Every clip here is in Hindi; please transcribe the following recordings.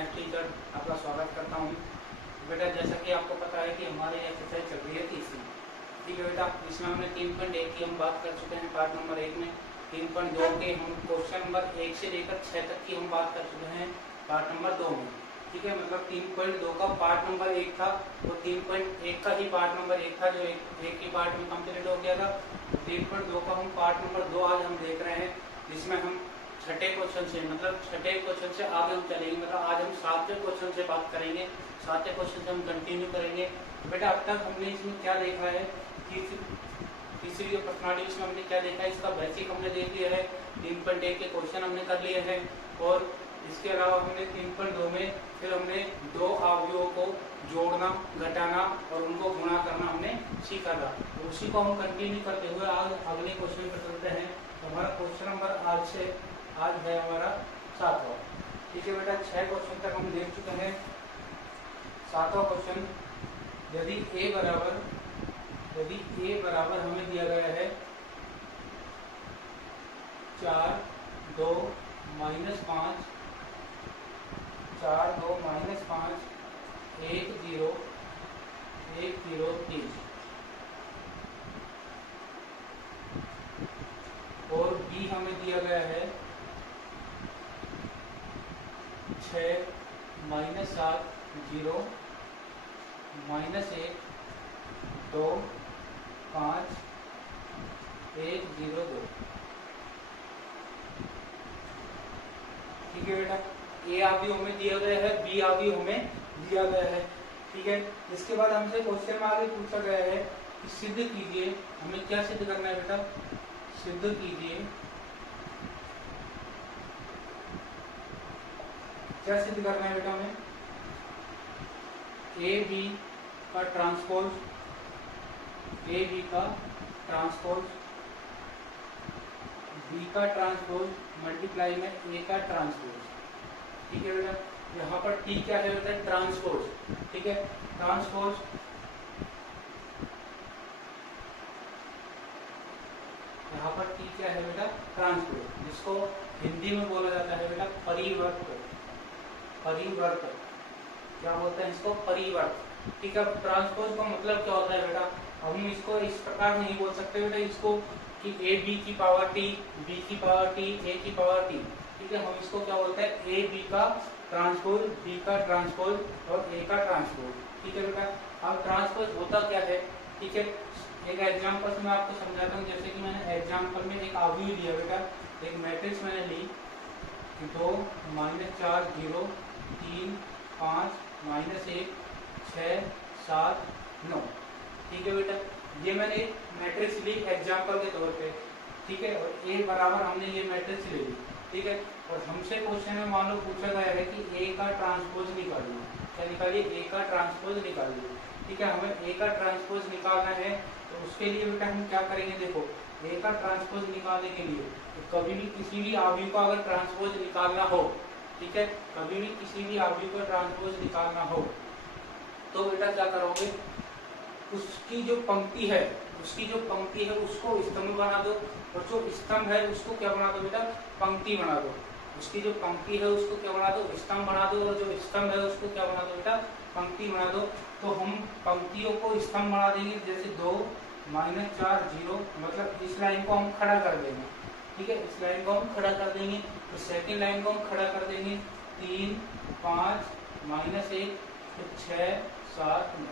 मैथ टीचर आपका स्वागत करता हूँ। बेटा जैसा कि आपको पता है कि हमारे एक्सरसाइज चल रही है तीसरी, ठीक है बेटा। इसमें हमने 3.1 की हम बात कर चुके हैं पार्ट नंबर 1 में। 3.2 के हम क्वेश्चन नंबर 1 से लेकर 6 तक की हम बात कर चुके हैं पार्ट नंबर 2 में, ठीक है। मतलब 3.2 का पार्ट नंबर 1 था, तो 3.1 का ही पार्ट नंबर 1 था जो एक ही पार्ट में कंप्लीट हो गया था। 3.2 का हम पार्ट नंबर 2 आज हम देख रहे हैं, जिसमें हम छठे क्वेश्चन से मतलब छठे क्वेश्चन से आगे हम चलेंगे। मतलब आज हम 7वें क्वेश्चन से बात करेंगे, 7वें क्वेश्चन से हम कंटिन्यू करेंगे। बेटा अब तक हमने इसमें क्या देखा है, तीसरी जो पर्सनालिटी इसमें हमने क्या देखा है, इसका बेसिक हमने देख लिया है। 3.1 के क्वेश्चन हमने कर लिए हैं और इसके अलावा हमने 3.2 में फिर हमने दो अवयवों को जोड़ना, घटाना और उनको गुणा करना हमने सीखा था। तो उसी को हम कंटिन्यू करते हुए आज अगले क्वेश्चन पर चलते हैं। तो हमारा क्वेश्चन नंबर आज है हमारा 7वां, ठीक है बेटा। 6 क्वेश्चन तक हम देख चुके हैं। 7वां क्वेश्चन, यदि a बराबर हमें दिया गया है 4, 2, -5, 4, 2, -5, 1, 0, 1, 0, 3 और b हमें दिया गया है 6, -7, 0, -1, 2, 5, 1, 0, 2, ठीक है बेटा। ए अवयव हमें दिया गया है, बी अवयव हमें दिया गया है, ठीक है। इसके बाद हमसे क्वेश्चन में आगे पूछा गया है कि सिद्ध कीजिए। हमें क्या सिद्ध करना है बेटा, सिद्ध कीजिए, क्या सिद्ध करना है बेटा हमें, ए बी का ट्रांसपोज, ए बी का ट्रांसपोज, बी का ट्रांसपोज मल्टीप्लाई में ए का ट्रांसपोज, ठीक है बेटा। यहाँ पर टी क्या है बेटा, ट्रांसपोज, ठीक है। ट्रांसपोज यहाँ पर टी क्या है बेटा, ट्रांसपोज, जिसको हिंदी में बोला जाता है बेटा परिवर्त। परिवर्त क्या बोलते हैं इसको, परिवर्त, ठीक है। ट्रांसपोज का मतलब क्या होता है बेटा, हम इसको इस प्रकार नहीं बोल सकते बेटा इसको कि ए बी की पावर टी, बी की पावर टी, ए की पावर टी, ठीक है। हम इसको क्या बोलते हैं, ए बी का ट्रांसपोज, बी का ट्रांसपोज और ए का ट्रांसपोज, ठीक है बेटा। अब ट्रांसपोज होता क्या है, ठीक है। एक एग्जांपल से मैं आपको समझाता हूँ। जैसे कि मैंने एग्जांपल में एक अवयव लिया बेटा, एक मैट्रिक्स मैंने ली 2, -4, 0, 3, 5, -1, 6, 7, 9, ठीक है बेटा। ये मैंने एक मैट्रिक्स ली एग्जांपल के तौर पे, ठीक है। और ए बराबर हमने ये मैट्रिक्स ले ली, ठीक है। और हमसे क्वेश्चन में मान लो पूछा गया है कि ए का ट्रांसपोज निकालिए। क्या निकालिए, ए का ट्रांसपोज निकालिए, ठीक है। हमें ए का ट्रांसपोज निकालना है, तो उसके लिए बेटा हम क्या करेंगे, देखो ए का ट्रांसपोज निकालने के लिए तो कभी भी किसी भी अवयव का अगर ट्रांसपोज निकालना हो, ठीक है, कभी भी किसी भी अवयव का ट्रांसपोज निकालना हो तो बेटा क्या करोगे, उसकी जो पंक्ति है उसको स्तंभ बना दो, और जो स्तंभ है उसको क्या बना दो बेटा, पंक्ति बना दो। उसकी जो पंक्ति है उसको क्या बना दो, स्तंभ बना दो, और जो स्तंभ है उसको क्या बना दो बेटा, पंक्ति बना दो। तो हम पंक्तियों को स्तंभ बना देंगे, जैसे 2, -4, 0, मतलब इस लाइन को हम खड़ा कर देंगे, ठीक है। इस लाइन को हम खड़ा कर देंगे। तो सेकेंड लाइन को हम खड़ा कर देंगे 3, 5, -1, तो 6, 7, 9,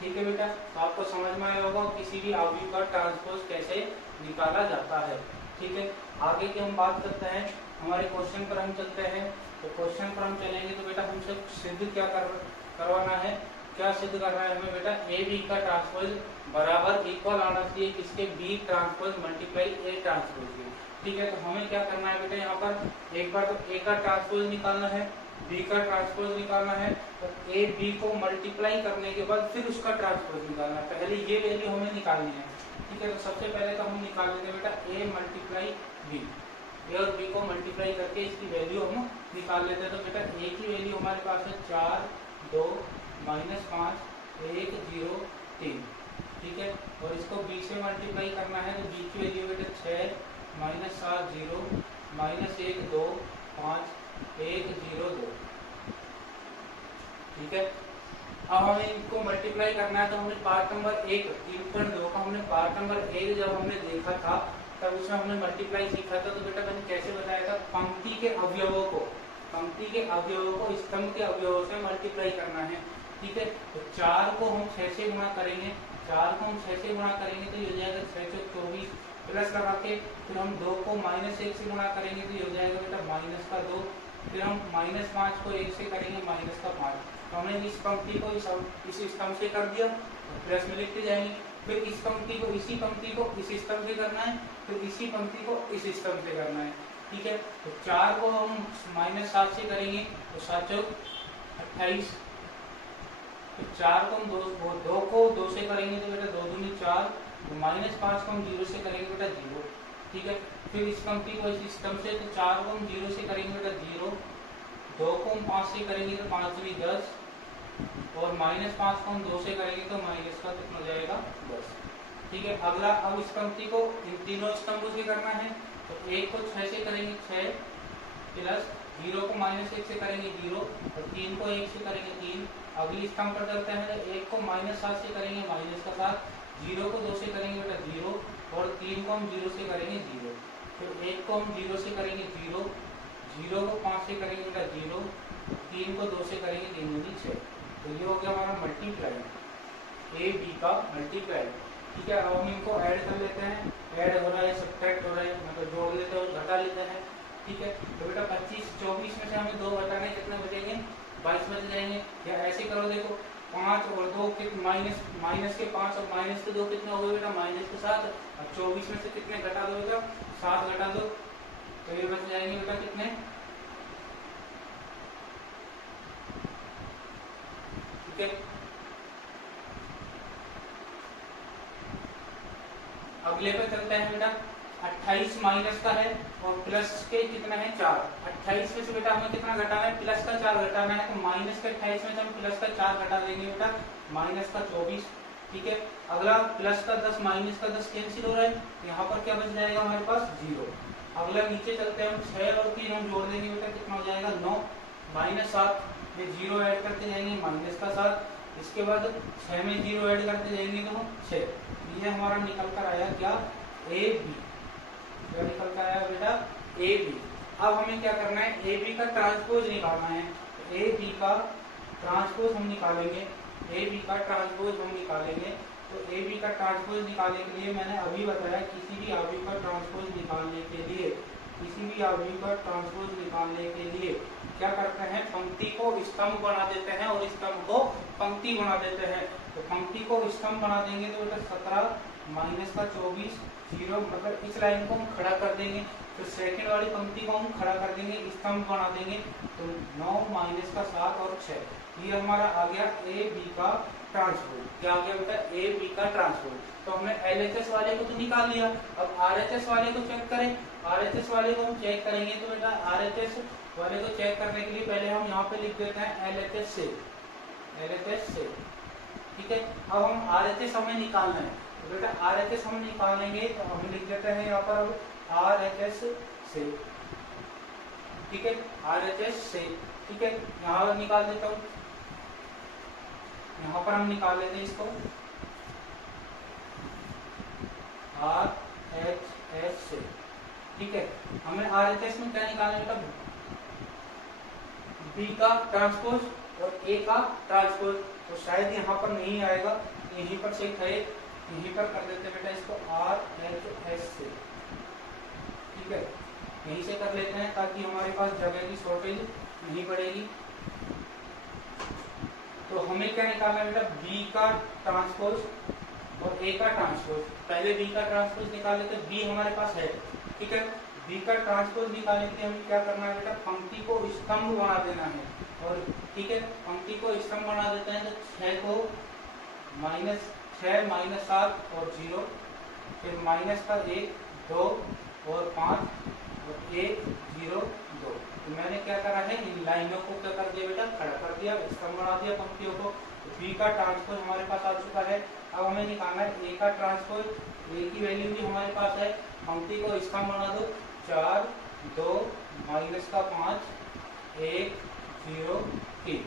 ठीक है बेटा। तो आपको समझ में आया होगा किसी भी अवयव का ट्रांसपोज कैसे निकाला जाता है, ठीक है। आगे की हम बात करते हैं, हमारे क्वेश्चन पर हम चलते हैं। तो क्वेश्चन पर हम चलेंगे तो बेटा हमसे सिद्ध क्या करवाना है, क्या सिद्ध करना है हमें बेटा, ए बी का ट्रांसपोज बराबर इक्वल आना चाहिए किसके, B transpose multiply A transpose के, ठीक है। तो हमें क्या करना है बेटा, यहाँ पर एक बार तो ए का ट्रांसपोज निकालना है, बी का ट्रांसपोज निकालना है, और ए बी को मल्टीप्लाई करने के बाद फिर उसका ट्रांसपोज निकालना है। पहले ये वैल्यू हमें निकालनी है, ठीक है। तो सबसे पहले तो हम निकाल लेंगे बेटा ए मल्टीप्लाई बी, ए और बी को मल्टीप्लाई करके इसकी वैल्यू हम निकाल लेते हैं। तो बेटा ए की वैल्यू हमारे पास है 4, 2, -5, 1, 0, 3, ठीक है। और इसको बी से मल्टीप्लाई करना है, तो बी की वैल्यू बेटा 6, -7, 0, -1, 2, 5, 1, 0, 2, ठीक है। अब हमें इनको मल्टीप्लाई करना है, तो हमने पार्ट नंबर 1 3.2 का हमने पार्ट नंबर 1 जब हमने देखा था तब उसमें हमने मल्टीप्लाई सीखा था। तो बेटा मैंने कैसे बताया था, पंक्ति के अवयवों को स्तंभ के अवयवों से मल्टीप्लाई करना है, ठीक है। तो 4 को हम 6 से गुणा करेंगे, 4 को हम 6 से गुणा करेंगे तो ये हो जाएगा 6 × 24 प्लस लगा के फिर हम 2 को -1 से गुणा करेंगे तो ये हो जाएगा बेटा -2, फिर हम -5 को 1 से करेंगे -5। तो हमने इस पंक्ति को इस स्तंभ से कर दिया, प्लस में लिखते जाएंगे। फिर इस पंक्ति को इसी पंक्ति को इस स्तंभ से करना है, फिर इसी पंक्ति को इस स्तंभ से करना है, ठीक है। तो 4 को हम -7 से करेंगे तो 7 × 28, तो 4 को हम 2 को 2 से करेंगे तो बेटा 2 दूनी 4, तो -5 को हम 0 से करेंगे बेटा 0, ठीक है। फिर इस पंक्ति को इस स्तंभ से, तो 4 को हम 0 से करेंगे बेटा 0, 2 को हम 5 से करेंगे तो 5 दूनी 10, और -5 को हम 2 से करेंगे तो माइनस का कितना हो जाएगा 10, ठीक है। अगला अब इस पंक्ति को इन तीनों स्तंभों से करना है, तो 1 को 6 से करेंगे 6, प्लस 0 को -1 से करेंगे 0, और 3 को 1 से करेंगे 3। अगली स्तंभ पर चलते हैं, तो 1 को -7 से करेंगे -7, 0 को 2 से करेंगे बेटा 0, और 3 को हम 0 से करेंगे 0, फिर 1 को हम 0 से करेंगे 0, 0 को 5 से करेंगे बेटा 0, 3 को 2 से करेंगे 3 दूनी 6। तो ये हो गया हमारा मल्टीप्लाई, ए बी का मल्टीप्लाई, ठीक है। अब हम इनको ऐड कर लेते हैं, ऐड हो रहा है, सब्ट्रैक्ट हो रहा है, मतलब जोड़ लेते हैं और घटा लेते हैं, ठीक है। तो बेटा 25 24 में से हमें 2 घटाने कितने बचेंगे, 22 बच जाएंगे। या ऐसे करो, देखो 5 और 2 माइनस के 5 और माइनस के 2 कितने हो गए बेटा -7। अब 24 में से कितने घटा दो बेटा, 7 घटा दो, तो ये बच जाएंगे बेटा कितने, ठीक है। अगले पे चलते हैं बेटा, 28 माइनस का है और प्लस के कितना है 4। 28 में से बेटा हमें कितना घटाना है, प्लस का 4 घटाना है, तो माइनस का 28 में से हम प्लस का 4 घटा देंगे बेटा, माइनस का 24, ठीक है। अगला प्लस का 10 माइनस का 10 कैंसिल हो रहा है, यहाँ पर क्या बच जाएगा हमारे पास 0। अगला नीचे चलते हैं, हम 6 और 3 हम जोड़ देंगे बेटा, कितना हो जाएगा 9, -7 में 0 ऐड करते जाएंगे -7, इसके बाद 6 में 0 ऐड करते जाएंगे तो 6। ये हमारा निकल कर आया क्या, ए बी, क्या निकल कर आया बेटा ए बी। अब हमें क्या करना है, ए बी का ट्रांसपोज निकालना है, ए बी का ट्रांसपोज हम निकालेंगे, ए बी का ट्रांसपोज हम निकालेंगे। तो ए बी का ट्रांसपोज निकालने के लिए मैंने अभी बताया, किसी भी अवयव का ट्रांसपोज निकालने के लिए, किसी भी अवयव का ट्रांसपोज निकालने के लिए क्या करते हैं, पंक्ति को स्तंभ बना देते हैं और स्तंभ को पंक्ति बना देते हैं। तो पंक्ति को स्तंभ बना देंगे तो बेटा 17 माइनस का 24 0, मतलब इस लाइन को हम खड़ा कर देंगे, तो सेकंड वाली पंक्ति को हम खड़ा कर देंगे, स्तंभ बना देंगे, तो 9 माइनस का 7 और 6। ये हमारा आ गया ए बी का ट्रांसपोज। क्या आ गया बेटा, ए बी का ट्रांसपोज। तो हमने एलएचएस वाले को तो निकाल लिया, अब आरएचएस वाले को चेक करें। आरएचएस वाले को हम चेक करेंगे, तो बेटा आरएचएस वाले को चेक करने के लिए पहले हम यहाँ पे लिख देते हैं एलएचएस से, एलएचएस से, ठीक है। अब हम आरएचएस हमें निकालना है, तो बेटा आरएचएस हम निकालेंगे, तो हम लिख देते हैं यहाँ पर अब आरएचएस से, ठीक है, आरएचएस से, ठीक है। यहाँ निकाल देता हूँ, यहाँ पर हम निकाल लेते हैं इसको आरएचएस से, ठीक है। हमें आरएचएस में क्या निकालना है बेटा, बी का ट्रांसपोज और ए का ट्रांसपोज। तो शायद यहाँ पर नहीं आएगा, यहीं पर चेक है, यहीं पर कर देते बेटा इसको आरएचएस से, ठीक है, यहीं से कर लेते हैं ताकि हमारे पास जगह की शॉर्टेज नहीं पड़ेगी। तो हमें क्या निकालना है बेटा, बी का ट्रांसपोज और ए का ट्रांसपोज। पहले बी का ट्रांसपोज निकाल लेते, बी हमारे पास है, ठीक है। बी का ट्रांसपोज निकालने के लिए हमें क्या करना है बेटा, पंक्ति को स्तंभ बना देना है, और ठीक है, पंक्ति को स्तंभ बना देते हैं। तो 6 को -6 -7 और 0, फिर माइनस का 1 2 और 5 और 1 0 2। तो मैंने क्या करा है, इन लाइनों को क्या कर दिया बेटा, खड़ा कर दिया, स्तंभ बना दिया पंक्तियों को। तो बी का ट्रांसपोज हमारे पास आ चुका है। अब हमें निकालना है ए का ट्रांसपोज। ए की वैल्यू भी हमारे पास है, पंक्ति को स्तंभ बना दो, 4 2 माइनस का 5 1 0 3,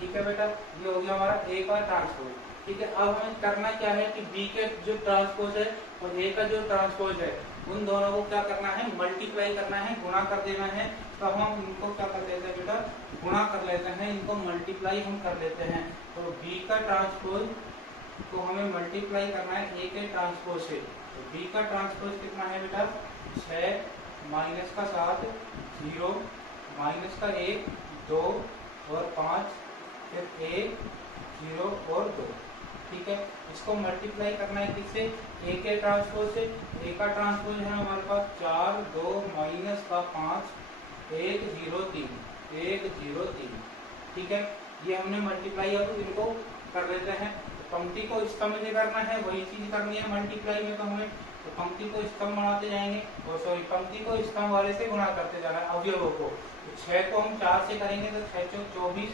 ठीक है बेटा, ये हो गया हमारा ए का ट्रांसपोज। ठीक है, अब हमें करना क्या है कि बी के जो ट्रांसपोज है और ए का जो ट्रांसपोज है उन दोनों को क्या करना है, मल्टीप्लाई करना है, गुणा कर देना है। तो हम इनको क्या कर लेते हैं बेटा, गुणा कर लेते हैं, इनको मल्टीप्लाई हम कर लेते हैं। तो बी का ट्रांसपोज को हमें मल्टीप्लाई करना है ए के ट्रांसपोज से। तो बी का ट्रांसपोज कितना है बेटा, 6 माइनस का 7 0 माइनस का 1 2 और 5 फिर 1 0 और 2। ठीक है, इसको मल्टीप्लाई करना है किससे, ए के ट्रांसपोज से। ए का ट्रांसपोज है हमारे पास 4 2 माइनस का 5 1 0 3 1 0 3। ठीक है, ये हमने मल्टीप्लाई, अब इनको कर लेते हैं। तो पंक्ति को स्तंभ में करना है, वही चीज करनी है मल्टीप्लाई में। तो हमें तो पंक्ति को स्तंभ बनाते जाएंगे, और सॉरी पंक्ति को स्तंभ वाले से गुणा करते जाना है अवयवों को। तो 6 को हम 4 से करेंगे तो 6 चौक 24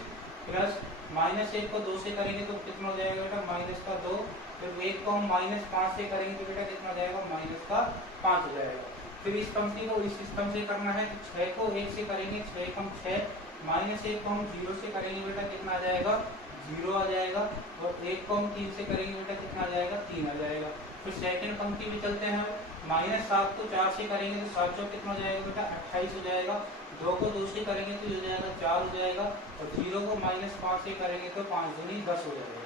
प्लस माइनस 1 को 2 से करेंगे तो कितना हो जाएगा बेटा, माइनस का 2। फिर 1 को हम माइनस 5 से करेंगे तो बेटा कितना हो जाएगा, माइनस का 5 हो जाएगा। फिर इस पंक्ति को इस स्तंभ से करना है, तो 6 को 1 से करेंगे, 6 को हम 6 माइनस 1 को हम 0 से करेंगे बेटा कितना आ जाएगा, 0 आ जाएगा। और 1 को हम 3 से करेंगे बेटा कितना आ जाएगा, 3 आ जाएगा। फिर सेकंड पंक्ति में चलते हैं, माइनस 7 को 4 से करेंगे तो 7 चौक कितना हो जाएगा बेटा, 28 हो जाएगा। 2 को 2 से करेंगे तो ये हो जाएगा 4 हो जाएगा। और 0 को माइनस 5 से करेंगे तो 5 दूनी 10 हो जाएगा।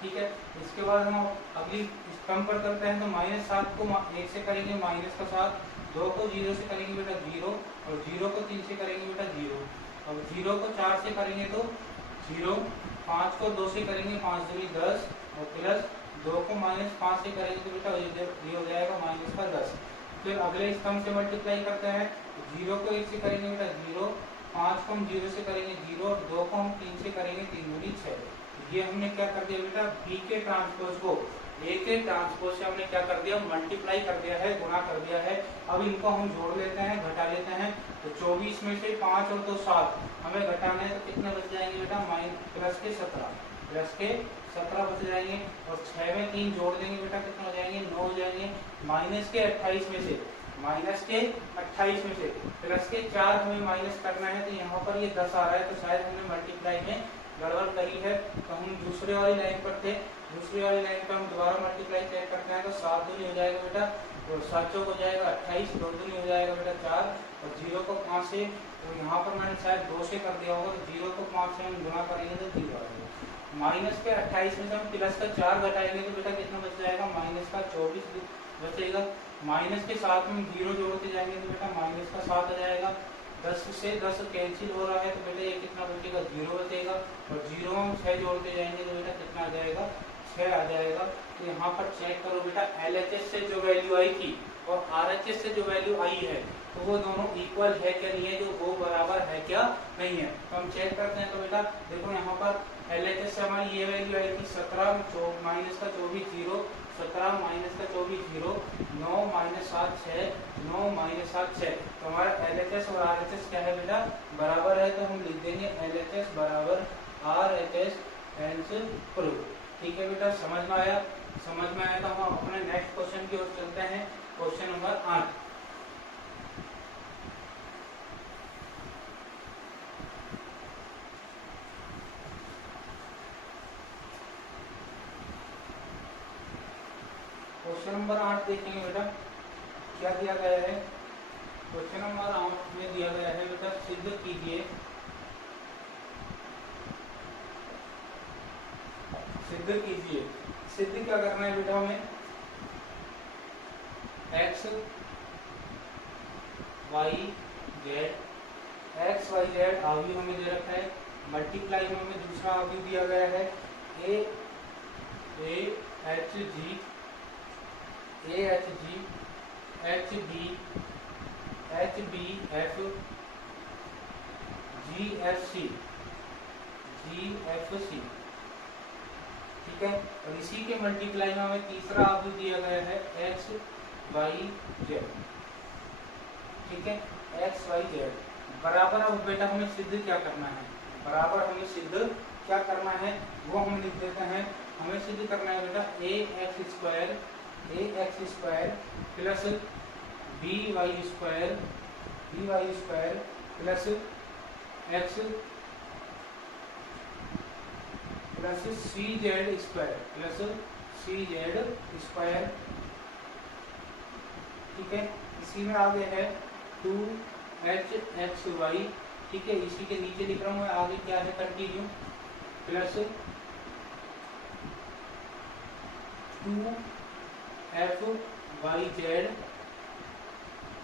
ठीक है, इसके बाद हम अगली स्तंभ पर करते हैं। तो माइनस 7 को 1 से करेंगे माइनस का 7, 2 को 0 से करेंगे बेटा 0, और 0 को 3 से करेंगे बेटा 0, और 0 को 4 से करेंगे तो 0, 5 को 2 से करेंगे 5 दूनी 10, और प्लस 2 को माइनस 5 से करेंगे तो बेटा ये हो जाएगा माइनस का 10। फिर अगले स्तंभ से मल्टीप्लाई करते हैं। 0 को 1 से करेंगे बेटा 0, 5 को हम 0 से करेंगे 0, 2 को हम 3 से करेंगे 3 दूनी 6। ये हमने क्या कर दिया बेटा, बी के ट्रांसपोज को ए के ट्रांसपोज से हमने क्या कर दिया, मल्टीप्लाई कर दिया है, गुणा कर दिया है। अब इनको हम जोड़ लेते हैं, घटा लेते हैं। तो 24 में से 5 और 2 7 हमें घटाना है, तो कितने बच जाएंगे बेटा, प्लस के 17 बच जाएंगे। और 6 में 3 जोड़ देंगे बेटा कितना हो जाएंगे, 9 हो जाएंगे। माइनस के 28 में से प्लस के 4 हमें माइनस करना है। तो यहाँ पर ये 10 आ रहा है, तो शायद हमने मल्टीप्लाई में गड़बड़ करी है। तो हम दूसरे वाली लाइन पर थे, दूसरी वाली लाइन पर हम दोबारा मल्टीप्लाई चेक करते हैं। तो 7 दूनी हो जाएगा बेटा, और 7 चौक हो जाएगा 28, 2 दूनी हो जाएगा बेटा 4, और 0 को 5 से, तो यहाँ पर मैंने शायद 2 से कर दिया होगा। तो 0 को 5 से हम गुणा करेंगे तो 0 आ जाएगा। माइनस के 28 में से हम प्लस का 4 घटाएंगे तो बेटा कितना बच जाएगा, माइनस का 24 बचेगा। माइनस के साथ में 0 जोड़ते जाएंगे तो बेटा माइनस का 7 आ जाएगा। 10 से 10 कैंसिल हो रहा है, तो बेटा ये कितना बचेगा, 0 बचेगा। और 0 हम 6 जोड़ते जाएंगे तो बेटा कितना आ जाएगा, 6 आ जाएगा। तो यहाँ पर चेक करो बेटा, LHS से जो वैल्यू आई थी और RHS से जो वैल्यू आई है, तो वो दोनों इक्वल है क्या नहीं है, जो वो बराबर है क्या नहीं है। तो हम चेक करते हैं। तो बेटा देखो यहाँ पर LHS से हमारी ये वैल्यू आई थी 17 माइनस का 24 0, 17 माइनस का 24 0, 9 माइनस 7 6, 9 माइनस 7 6। तो हमारा LHS और RHS क्या है बेटा, बराबर है। तो हम लिख देंगे LHS बराबर RHS हेंस प्रूव। ठीक है बेटा, समझ में आया? समझ में आया तो हम अपने नेक्स्ट क्वेश्चन की ओर चलते हैं। Question number 8। क्वेश्चन नंबर 8 देखेंगे बेटा, क्या दिया गया है। क्वेश्चन नंबर 8 में दिया गया है बेटा, सिद्ध कीजिए, सिद्ध क्या करना है बेटा हमें, x y z अवयव हमें दे रखा है। मल्टीप्लाई में हमें दूसरा अवयव दिया गया है a h g h b f g f c। ठीक है, और इसी के मल्टीप्लाई में हमें तीसरा अवयव दिया गया है x y z। ठीक है, x y z बराबर। अब बेटा हमें सिद्ध क्या करना है, बराबर हमें सिद्ध क्या करना है वो हम लिख देते हैं। हमें सिद्ध करना है बेटा ax square plus by square plus x plus C Z square plus C Z square, ठीक है। इसी में आगे है 2hxy, ठीक है। इसी के नीचे लिख रहा हूँ मैं, आगे क्या है कंटिन्यू, प्लस 2fyz,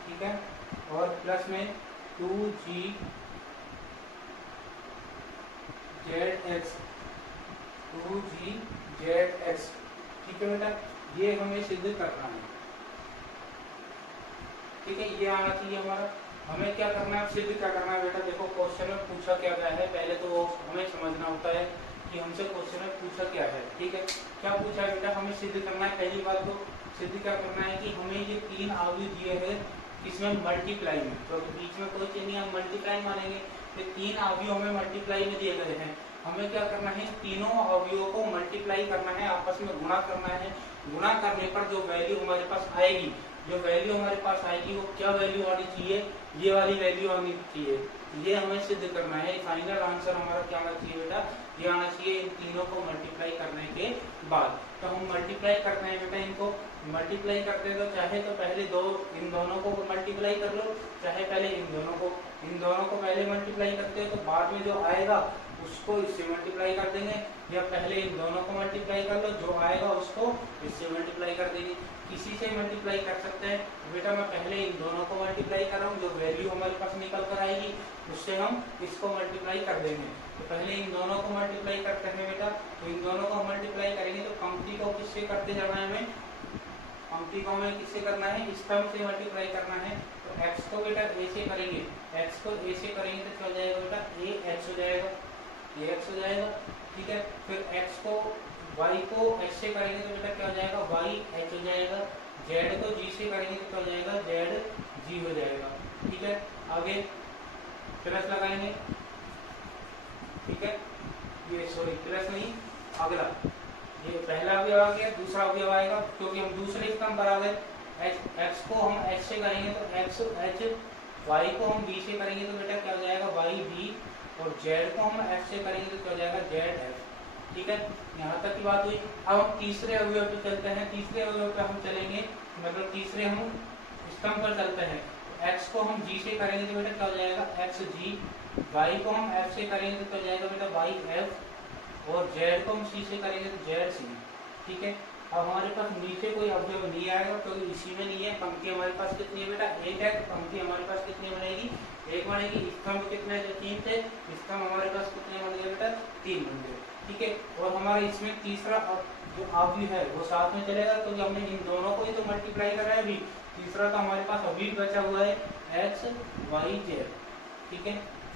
ठीक है, और प्लस में 2gzx, ठीक है बेटा। ये हमें सिद्ध करना है, ठीक है। ये आना चाहिए हमारा। हमें क्या करना है, सिद्ध क्या करना है बेटा। देखो क्वेश्चन में पूछा क्या गया है, पहले तो वो हमें समझना होता है कि हमसे क्वेश्चन में पूछा क्या है, ठीक है। क्या पूछा है बेटा, हमें सिद्ध करना है। पहली बात तो सिद्ध क्या करना है कि हमें ये 3 अवयव दिए हैं, किसमें, मल्टीप्लाई में। तो बीच में कोई चीज नहीं, हम मल्टीप्लाई मानेंगे। तो 3 अवयव हमें मल्टीप्लाई में दिए गए हैं। हमें क्या करना है, तीनों अवयवों को मल्टीप्लाई करना है, आपस में गुणा करना है। गुणा करने पर जो वैल्यू हमारे पास आएगी, जो वैल्यू हमारे पास आएगी वो क्या वैल्यू आनी चाहिए, ये वाली वैल्यू आनी चाहिए। ये हमें सिद्ध करना है। फाइनल आंसर हमारा क्या आना चाहिए बेटा, ये आना चाहिए इन तीनों को मल्टीप्लाई करने के बाद। तो हम मल्टीप्लाई करते हैं बेटा, इनको मल्टीप्लाई करते हैं तो चाहे तो पहले इन दोनों को मल्टीप्लाई कर लो, चाहे पहले इन दोनों को पहले मल्टीप्लाई करते हैं तो बाद में जो आएगा उसको इससे मल्टीप्लाई कर देंगे, या पहले इन दोनों को मल्टीप्लाई कर लो, जो आएगा उसको इससे मल्टीप्लाई कर देंगे। किसी से मल्टीप्लाई कर सकते हैं बेटा। मैं पहले इन दोनों को मल्टीप्लाई कर रहा हूँ, जो वैल्यू हमारे पास निकल कर आएगी उससे हम इसको मल्टीप्लाई कर देंगे। तो पहले इन दोनों को मल्टीप्लाई करते हैं बेटा। तो इन दोनों को मल्टीप्लाई करेंगे तो पंक्ति को किससे करते जाना है हमें, पंक्ति को हमें किससे करना है, स्तंभ से मल्टीप्लाई करना है। तो x को बेटा a से करेंगे, x को a से करेंगे तो क्या हो जाएगा बेटा, a x हो जाएगा, ये x हो जाएगा, ठीक है। फिर x को y को h से करेंगे तो बेटा क्या हो जाएगा, y h हो जाएगा। z को g से करेंगे तो क्या हो जाएगा, z g हो जाएगा, ठीक है। आगे प्लस लगाएंगे, ठीक है। ये सॉरी प्लस नहीं, अगला ये पहला अवयव आ गया, दूसरा अवयव आएगा क्योंकि हम दूसरे स्तंभ पर आ गए। x को हम h से करेंगे तो x h, y को हम b से करेंगे तो बेटा क्या हो जाएगा, y b, और z को हम f से करेंगे तो क्या हो जाएगा, z f, ठीक है। यहाँ तक की बात हुई। अब हम तीसरे अवयव पे चलते हैं। तीसरे अवयव पे हम चलेंगे, मतलब तीसरे हम स्तंभ पर चलते हैं। x को हम g से करेंगे तो बेटा क्या हो जाएगा, x g, y को हम f से करेंगे तो क्या हो जाएगा बेटा, y f, और z को हम c से करेंगे तो z c, ठीक है। अब हमारे पास नीचे कोई अवयव नहीं आएगा क्योंकि इसी में नहीं है। पंक्ति हमारे पास कितनी है बेटा, 1 है। पंक्ति हमारे पास कितनी बनेगी, 1 बनेगी। स्तंभ कितने थे, 3 थे। स्तंभ हमारे पास कितने बन गए बेटा, 3 बन गए, ठीक है। और हमारे इसमें तीसरा जो अवयव है वो साथ में चलेगा क्योंकि हमने इन दोनों को ही तो मल्टीप्लाई करा है अभी। तीसरा तो हमारे पास अभी बचा हुआ है x y z, ठीक है।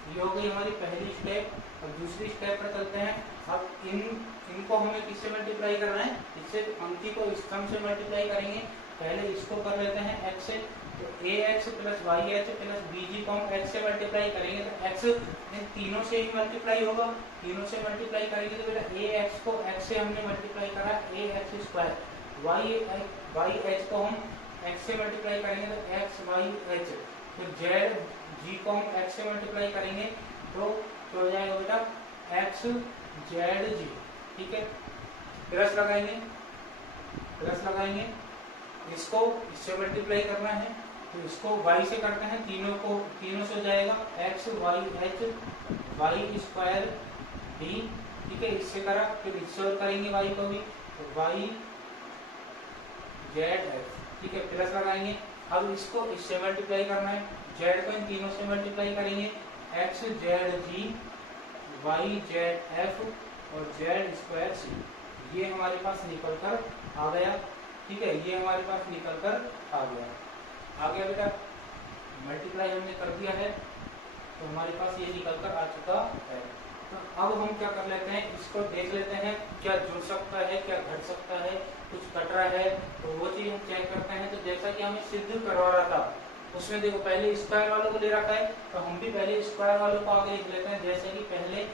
ये हो गई हमारी पहली स्टेप। अब दूसरी स्टेप पर चलते हैं। अब इनको हमें किससे मल्टीप्लाई करना है, इससे पंक्ति को स्तंभ से मल्टीप्लाई करेंगे। पहले इसको कर लेते हैं x से, तो ax plus y h plus bg को हम x से मल्टीप्लाई करेंगे तो x इन तीनों से ही मल्टीप्लाई होगा। तीनों से मल्टीप्लाई करेंगे तो बेटा ax को x से हमने मल्टीप्लाई करा ax स्क्वायर, y h को हम x से मल्टीप्लाई करेंगे तो x y h, तो z g को हम x से मल्टीप्लाई करेंगे तो क्या हो जाएगा बेटा, x z g, ठीक है। प्लस लगाएंगे, इसको इससे मल्टीप्लाई करना है तो इसको y से करते हैं, तीनों से हो जाएगा x y h y square b, ठीक है। इससे करा, फिर इससे और करेंगे y को भी, तो y z f, ठीक है। प्लस लगाएंगे। अब इसको इससे मल्टीप्लाई करना है, z को इन तीनों से मल्टीप्लाई करेंगे, x z g y z f और z स्क्वायर c। ये हमारे पास निकल कर आ गया, ठीक है। ये हमारे पास निकल कर आ गया बेटा। मल्टीप्लाई हमने कर दिया है तो हमारे पास ये निकल कर आ चुका है। तो अब हम क्या कर लेते हैं, इसको देख लेते हैं क्या जुड़ सकता है, क्या घट सकता है, कुछ कट रहा है, तो वो चीज हम चेक करते हैं। तो जैसा कि हमें सिद्ध करवा रहा था उसमें देखो पहले स्क्वायर वालों को ले रखा है, तो हम भी पहले स्क्वायर वालों को आगे लिख लेते हैं। जैसे कि पहले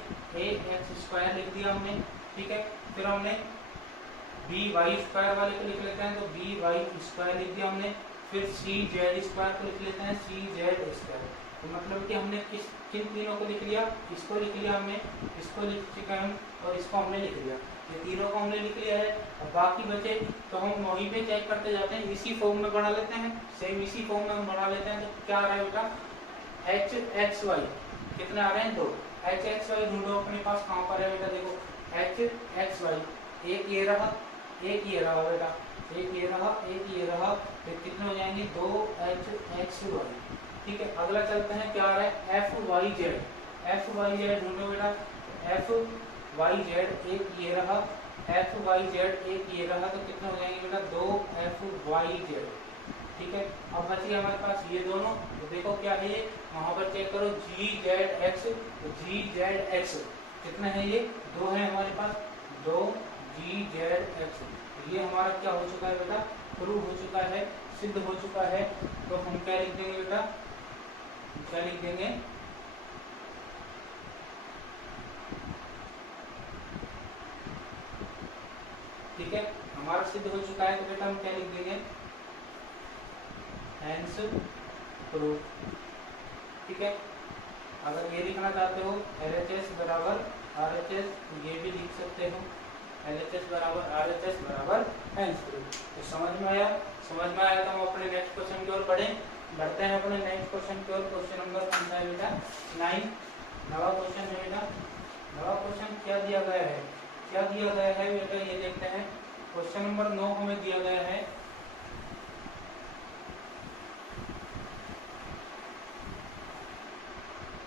ax स्क्वायर लिख दिया हमने, ठीक है। फिर हमने by स्क्वायर वाले को लिख लेते हैं, तो by स्क्वायर लिख दिया हमने। फिर सी जेड स्क्वायर को लिख लेते हैं सी जेड स्क्वायर। तो मतलब कि हमने किन तीनों को लिख लिया, इसको लिख लिया हमने, इसको लिख चुके हम और इसको हमने लिख लिया, ये तीनों को हमने लिख लिया है। अब बाकी बचे तो हम वहीं पे चेक करते जाते हैं, इसी फॉर्म में बना लेते हैं, सेम इसी फॉर्म में हम बना लेते हैं। तो क्या आ रहा है बेटा, एच एक्स वाई कितने आ रहे हैं, 2। एच एक्स वाई ढूंढो अपने पास कहाँ पर है बेटा, देखो एच एक्स वाई, एक ये रहा एक ये रहा बेटा, एक ये रहा एक ये रहा, फिर कितने हो जाएंगे 2h(x(y). ठीक है, अगला चलते हैं, क्या आ रहा है f(y(z), f(y(z) ढूंढो बेटा, f(y(z) एक ये रहा, f(y(z) एक ये रहा, तो कितने हो जाएंगे बेटा 2f(y(z). ठीक है, अब बच गया हमारे पास ये दोनों, तो देखो क्या है ये, वहां पर चेक करो gz(x), तो gz(x) कितने है, ये 2 है हमारे पास, 2 gz(x), ये हमारा क्या हो चुका है बेटा, प्रूव हो चुका है, सिद्ध हो चुका है। तो हम क्या लिख देंगे बेटा, क्या लिख देंगे, ठीक है, हमारा सिद्ध हो चुका है, तो बेटा हम क्या लिख देंगे, हेंस प्रूव। ठीक है, अगर ये लिखना चाहते हो LHS बराबर RHS, तो ये भी लिख सकते हो, LHS बराबर RHS बराबर हेंस प्रूव। तो समझ में आया, समझ में आया तो हम अपने नेक्स्ट क्वेश्चन की ओर बढ़ते हैं अपने नेक्स्ट क्वेश्चन की ओर। क्वेश्चन नंबर कौन सा है बेटा, 9, नवा क्वेश्चन है बेटा। नवा क्वेश्चन क्या दिया गया है, क्या दिया गया है बेटा, ये देखते हैं। क्वेश्चन नंबर 9 हमें दिया गया है,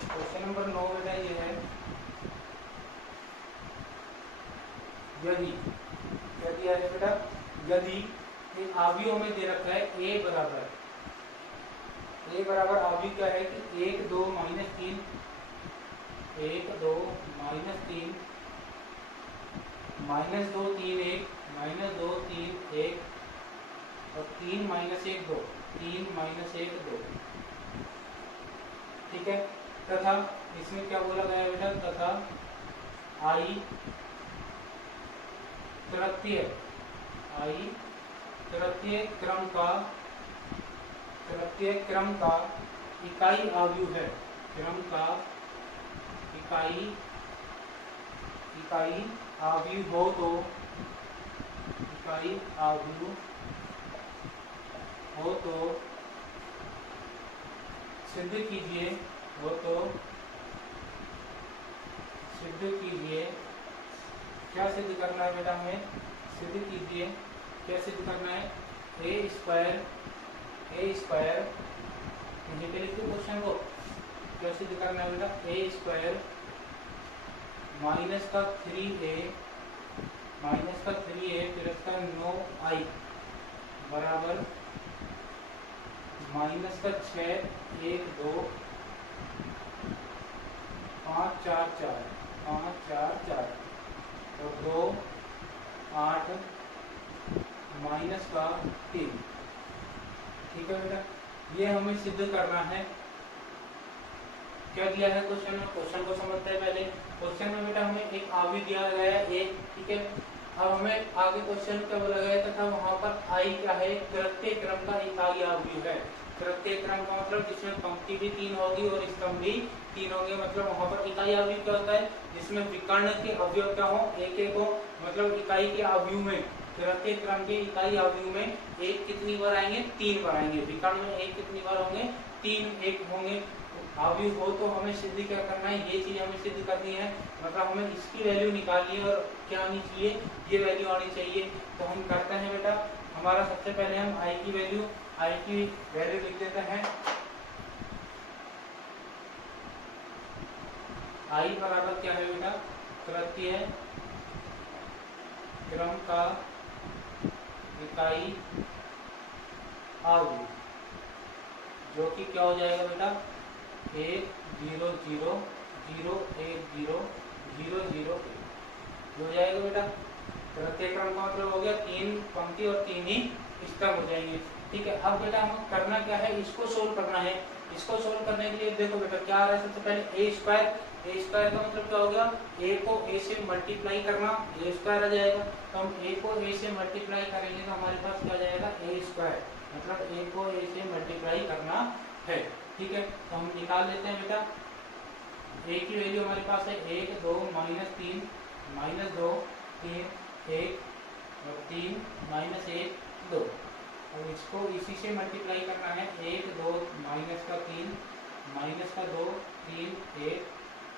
क्वेश्चन नंबर 9 बेटा ये है, यदि, क्या दिया है बेटा, यदि एक आव्यूह में दे रखा है a बराबर आव्यूह क्या है कि 1 2 -3, 1 2 -3, -2 3 1, -2 3 1 और 3 -1 2, 3 -1 2। ठीक है, तथा इसमें क्या बोला गया है बेटा, तथा आई तृतीय क्रम का इकाई आव्यूह है, क्रम का इकाई आव्यूह हो तो, इकाई आव्यूह हो तो सिद्ध कीजिए, हो तो सिद्ध कीजिए। क्या सिद्ध करना है बेटा, हमें सिद्ध कीजिए, क्या सिद्ध करना है, ए स्क्वायर मुझे क्या लिखते क्वेश्चन को, क्या सिद्ध करना है बेटा, ए स्क्वायर माइनस का 3a फिर इसका 9i बराबर माइनस का 6 1 2 5 4 4 और 2 8 माइनस का 3। ठीक है बेटा, ये हमें सिद्ध करना है। क्या दिया है क्वेश्चन में, क्वेश्चन को समझते हैं पहले। क्वेश्चन में बेटा हमें एक आव्यूह दिया गया है a, ठीक है। अब हमें आगे क्वेश्चन क्या बोला गया तथा वहां पर आई क्या है, तृतीय क्रम का इकाई आव्यूह है। तृतीय क्रम का मतलब जिसमें पंक्ति भी 3 होगी और स्तंभ भी 3 होंगे, मतलब वहां पर इकाई आव्यूह क्या होता है, जिसमें विकर्ण के अवयव क्या हो, एक एक हो, मतलब इकाई के आव्यूह में, तृतीय क्रम के इकाई आव्यूह में एक कितनी बार आएंगे, 3 बार आएंगे। विकर्ण में एक कितनी बार होंगे, 3 एक होंगे। आव्यूह हो तो हमें सिद्ध क्या करना है, ये चीज हमें सिद्ध करनी है, मतलब हमें इसकी वैल्यू निकालनी है और क्या आनी चाहिए, ये वैल्यू आनी चाहिए। तो हम करते हैं बेटा, हमारा सबसे पहले हम आई की वैल्यू लिख देते हैं। आई बराबर क्या है बेटा, तृतीय क्रम का इकाई आव्यूह, जो कि क्या हो जाएगा बेटा, 1 0 0 0 1 0 0 0 1 हो जाएगा बेटा। तृतीय क्रम का मतलब हो गया 3 पंक्ति और 3 ही स्तंभ हो जाएंगे। ठीक है, अब बेटा हम करना क्या है, इसको सोल्व करना है। इसको सोल्व करने के लिए देखो बेटा क्या आ रहा है, सबसे पहले ए स्क्वायर का मतलब क्या हो गया, ए को ए से मल्टीप्लाई करना, ए स्क्वायर आ जाएगा। तो हम ए को ए से मल्टीप्लाई करेंगे तो हमारे पास क्या आ जाएगा, ए स्क्वायर। मतलब ए को ए से मल्टीप्लाई करना है। ठीक है, तो हम निकाल लेते हैं बेटा। ए की वैल्यू हमारे पास है 1 2 -3 -2 3 1 और 3 -1 2। अब इसको इसी से मल्टीप्लाई करना है, 1 2 माइनस का 3 माइनस का 2 3 1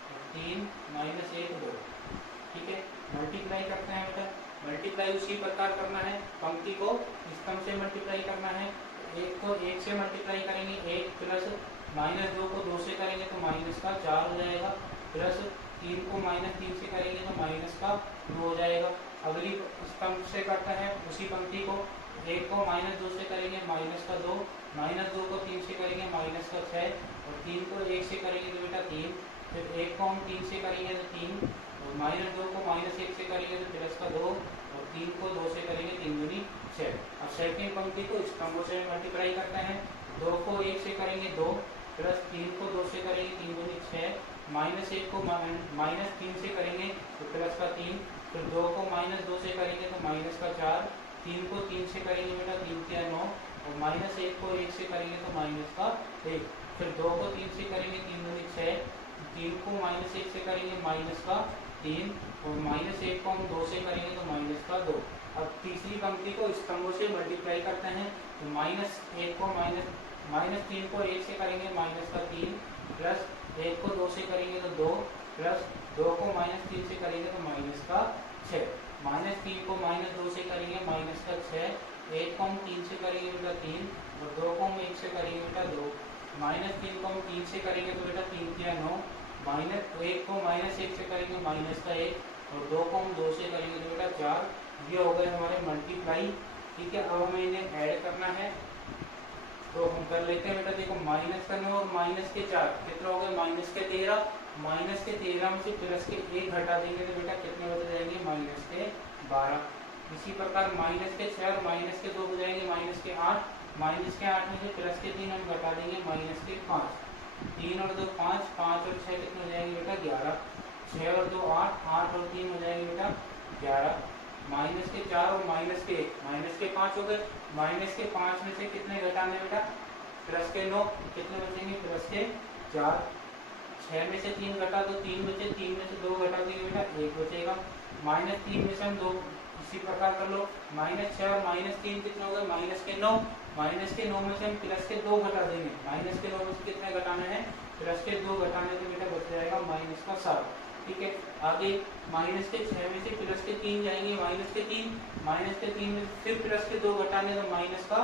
और 3 -1 2। ठीक है, मल्टीप्लाई करते हैं बेटा। मल्टीप्लाई उसी प्रकार करना है, पंक्ति को स्तंभ से मल्टीप्लाई करना है। 1 को 1 से मल्टीप्लाई करेंगे, 1 प्लस -2 को 2 से करेंगे तो माइनस का 4 हो जाएगा, प्लस 3 को -3 से करेंगे तो माइनस का 2 हो जाएगा। अगली स्तंभ से करते हैं उसी पंक्ति को, 1 को -2 से करेंगे माइनस का 2, -2 को 3 से करेंगे माइनस का 6 और 3 को 1 से करेंगे तो बेटा 3, फिर 1 को हम 3 से करेंगे तो 3 और -2 को -1 से करेंगे तो प्लस का 2 और 3 को 2 से करेंगे 3 दूनी 6। अब सेकंड पंक्ति को स्तंभों से मल्टीप्लाई करते हैं, 2 को 1 से करेंगे 2 प्लस 3 को 2 से करेंगे 3 दूनी 6, -1 को -3 से करेंगे तो प्लस का 3, फिर 2 को -2 से करेंगे तो माइनस का 4, 3 को 3 से करेंगे बेटा 3 के 9 और -1 को 1 से करेंगे तो माइनस का 1, फिर 2 को 3 से करेंगे 3 दूनी 6, 3 को -1 से करेंगे माइनस का 3 और -1 को हम 2 से करेंगे तो माइनस का 2। अब तीसरी पंक्ति को स्तंभों से मल्टीप्लाई करते हैं, तो -1 को -3 को 1 से करेंगे माइनस का 3, प्लस 1 को 2 से करेंगे तो 2, प्लस 2 को -3 से करेंगे तो माइनस का 6, -3 को -2 से करेंगे माइनस का 6, 1 को हम 3 से करेंगे बेटा 3 और 2 को हम 1 से करेंगे बेटा 2, -3 को हम 3 से करेंगे तो बेटा 3 के 9, -1 को -1 से करेंगे माइनस का 1 और 2 को हम 2 से करेंगे तो बेटा 4। ये हो गए हमारे मल्टीप्लाई। ठीक है, अब हमें इन्हें ऐड करना है, तो हम कर लेते हैं बेटा। देखो माइनस का 9 और माइनस के 4 कितना हो गए, माइनस के 13, माइनस के 13 में से प्लस के 1 घटा देंगे तो बेटा कितने बच जाएंगे, माइनस के 12। इसी प्रकार माइनस के 6 और माइनस के 2 हो जाएंगे माइनस के 8, माइनस के 8 में से प्लस के 3 हम घटा देंगे माइनस के 5, 3 और 2 5, 5 और 6 कितने हो जाएंगे बेटा 11, 6 और 2 8, 8 और 3 हो जाएंगे बेटा 11, माइनस के 4 और माइनस के 1, माइनस के 5 हो गए, माइनस के 5 में से कितने घटाने बेटा, प्लस के 9, कितने बचेंगे प्लस के 4, 6 में से 3 घटा दो 3 बचे, 3 में से 2 घटा देंगे बेटा 1 बचेगा, -3 में से हम 2 इसी प्रकार कर लो, -6 और -3 कितने हो गए, माइनस के 9, माइनस के 9 में से हम प्लस के 2 घटा देंगे, माइनस के 9 में से कितने घटाने हैं, प्लस के 2 घटाने से बेटा बच जाएगा माइनस का 7। ठीक है, आगे माइनस के 6 में से प्लस के 3 जाएंगे माइनस के 3, माइनस के 3 में फिर प्लस के 2 घटाने तो माइनस का